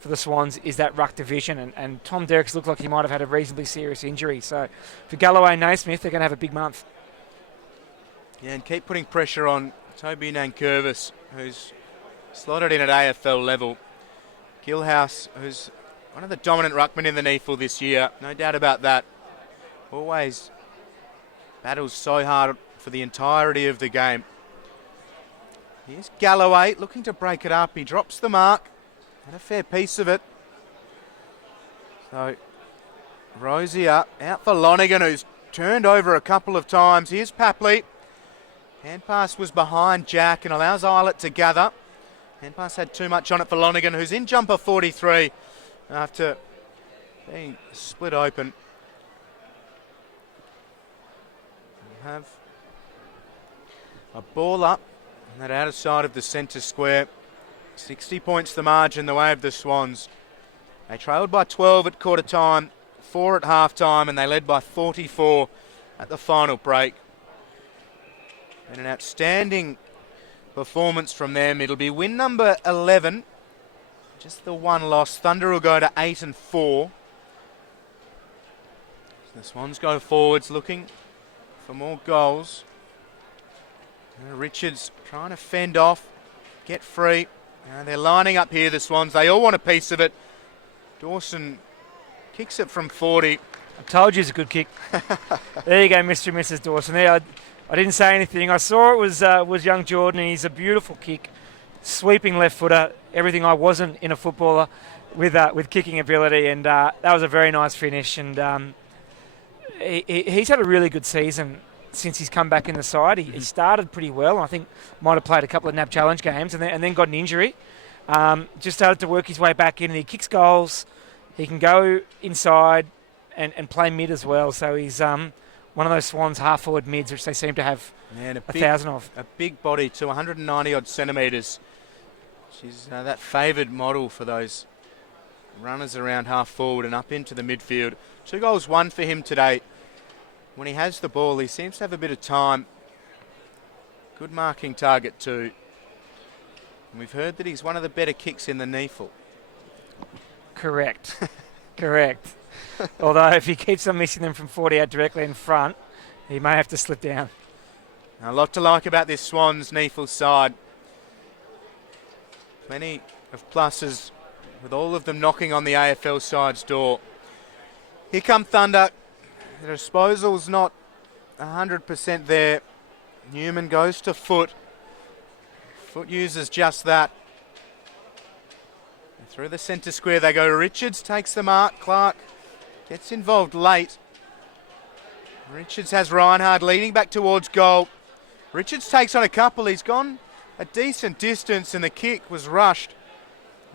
for the Swans, is that ruck division. And Tom Derricks looked like he might have had a reasonably serious injury. So, for Galloway and Naismith, they're going to have a big month. Yeah, and keep putting pressure on Toby Nankervis, who's slotted in at AFL level. Gilhouse, who's one of the dominant ruckmen in the NEAFL this year, no doubt about that. Always battles so hard for the entirety of the game. Here's Galloway looking to break it up. He drops the mark, and a fair piece of it. So Rosier out for Lonergan, who's turned over a couple of times. Here's Papley. Hand pass was behind Jack and allows Islet to gather. Hand pass had too much on it for Lonergan, who's in jumper 43 after being split open. We'll have a ball up, and that outer side of the centre square. 60 points the margin the way of the Swans. They trailed by 12 at quarter time, 4 at half time, and they led by 44 at the final break. And an outstanding performance from them. It'll be win number 11. Just the one loss. Thunder will go to 8-4. The Swans go forwards looking for more goals. Richards trying to fend off, get free. They're lining up here, the Swans. They all want a piece of it. Dawson kicks it from 40. I told you it's a good kick. There you go, Mr. and Mrs. Dawson. There, I didn't say anything. I saw it was young Jordan, and he's a beautiful kick. Sweeping left footer, everything I wasn't in a footballer with kicking ability, and that was a very nice finish. And he's had a really good season since he's come back in the side. He started pretty well. I think might have played a couple of NAB Challenge games and then got an injury. Just started to work his way back in, and he kicks goals. He can go inside and play mid as well. So he's one of those Swans half-forward mids, which they seem to have 1,000 of. A big body to 190-odd centimetres. She's that favoured model for those runners around half-forward and up into the midfield. 2 goals, 1 for him today. When he has the ball, he seems to have a bit of time. Good marking target too. And we've heard that he's one of the better kicks in the NEAFL. Correct. Correct. Although if he keeps on missing them from 40 out directly in front, he may have to slip down. A lot to like about this Swans NEAFL side. Plenty of pluses, with all of them knocking on the AFL side's door. Here come Thunder. The disposal's not 100% there. Newman goes to Foot. Foot uses just that. And through the centre square they go. Richards takes the mark. Clark gets involved late. Richards has Reinhard leading back towards goal. Richards takes on a couple. He's gone a decent distance and the kick was rushed.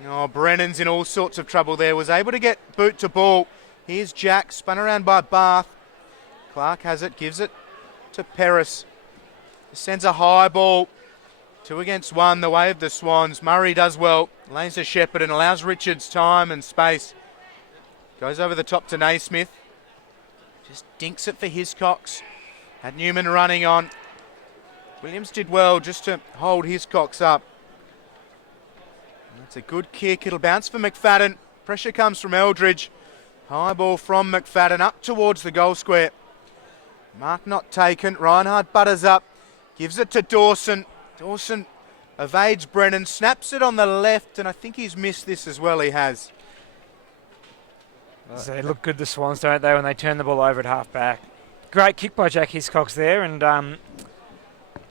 Oh, Brennan's in all sorts of trouble there. Was able to get boot to ball. Here's Jack, spun around by Barth. Clark has it, gives it to Peris. Sends a high ball. 2 against 1, the way of the Swans. Murray does well. Lanes to Shepherd and allows Richards time and space. Goes over the top to Naismith. Just dinks it for Hiscox. Had Newman running on. Williams did well just to hold Hiscox up. That's a good kick. It'll bounce for McFadden. Pressure comes from Eldridge. High ball from McFadden up towards the goal square. Mark not taken. Reinhardt butters up. Gives it to Dawson. Dawson evades Brennan. Snaps it on the left, and I think he's missed this as well. He has. They look good, the Swans, don't they, when they turn the ball over at half-back. Great kick by Jack Hiscox there, and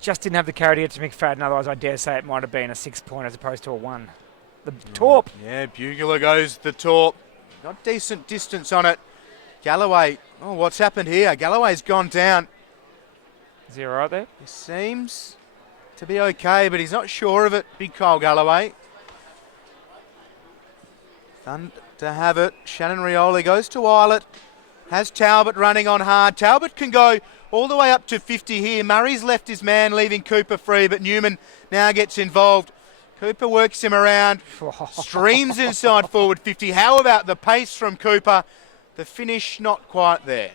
just didn't have the carry to get to McFadden. Otherwise, I dare say it might have been a 6-point as opposed to a 1. The torp. Yeah, Bugler goes the torp. Got decent distance on it. Galloway. Oh, what's happened here? Galloway's gone down. Is he all right there? He seems to be okay, but he's not sure of it. Big Kyle Galloway. Thunder to have it. Shannon Rioli goes to Eilert. Has Talbot running on hard. Talbot can go all the way up to 50 here. Murray's left his man, leaving Cooper free, but Newman now gets involved. Cooper works him around. Streams inside forward 50. How about the pace from Cooper? The finish not quite there.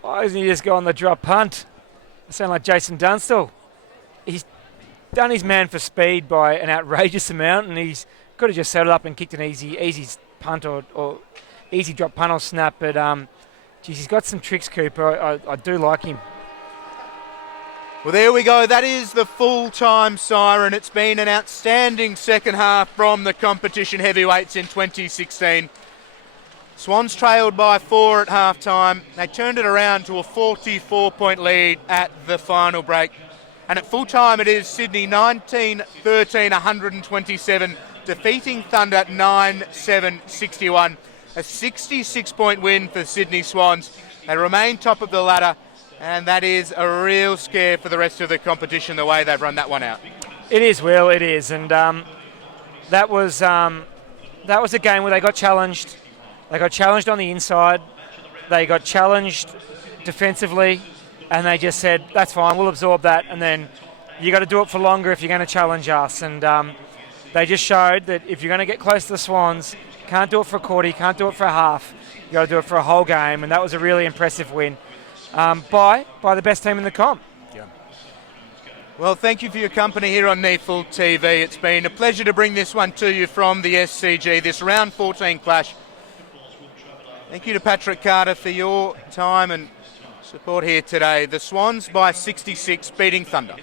Why doesn't he just go on the drop punt? I sound like Jason Dunstall. He's done his man for speed by an outrageous amount, and he's could have just settled up and kicked an easy punt or easy drop punt or snap. But geez, he's got some tricks, Cooper. I do like him. Well, there we go. That is the full-time siren. It's been an outstanding second half from the competition heavyweights in 2016. Swans trailed by 4 at half-time. They turned it around to a 44-point lead at the final break. And at full-time, it is Sydney 19-13, 127, defeating Thunder 9-7-61. A 66-point win for Sydney Swans. They remain top of the ladder, and that is a real scare for the rest of the competition, the way they've run that one out. It is, Will, it is. And that was a game where they got challenged. They got challenged on the inside. They got challenged defensively, and they just said, that's fine, we'll absorb that, and then you got to do it for longer if you're going to challenge us. And they just showed that if you're going to get close to the Swans, you can't do it for a quarter, you can't do it for a half, you got to do it for a whole game, and that was a really impressive win by the best team in the comp. Yeah. Well, thank you for your company here on NEAFL TV. It's been a pleasure to bring this one to you from the SCG, this round 14 clash. Thank you to Patrick Carter for your time and support here today. The Swans by 66 beating Thunder.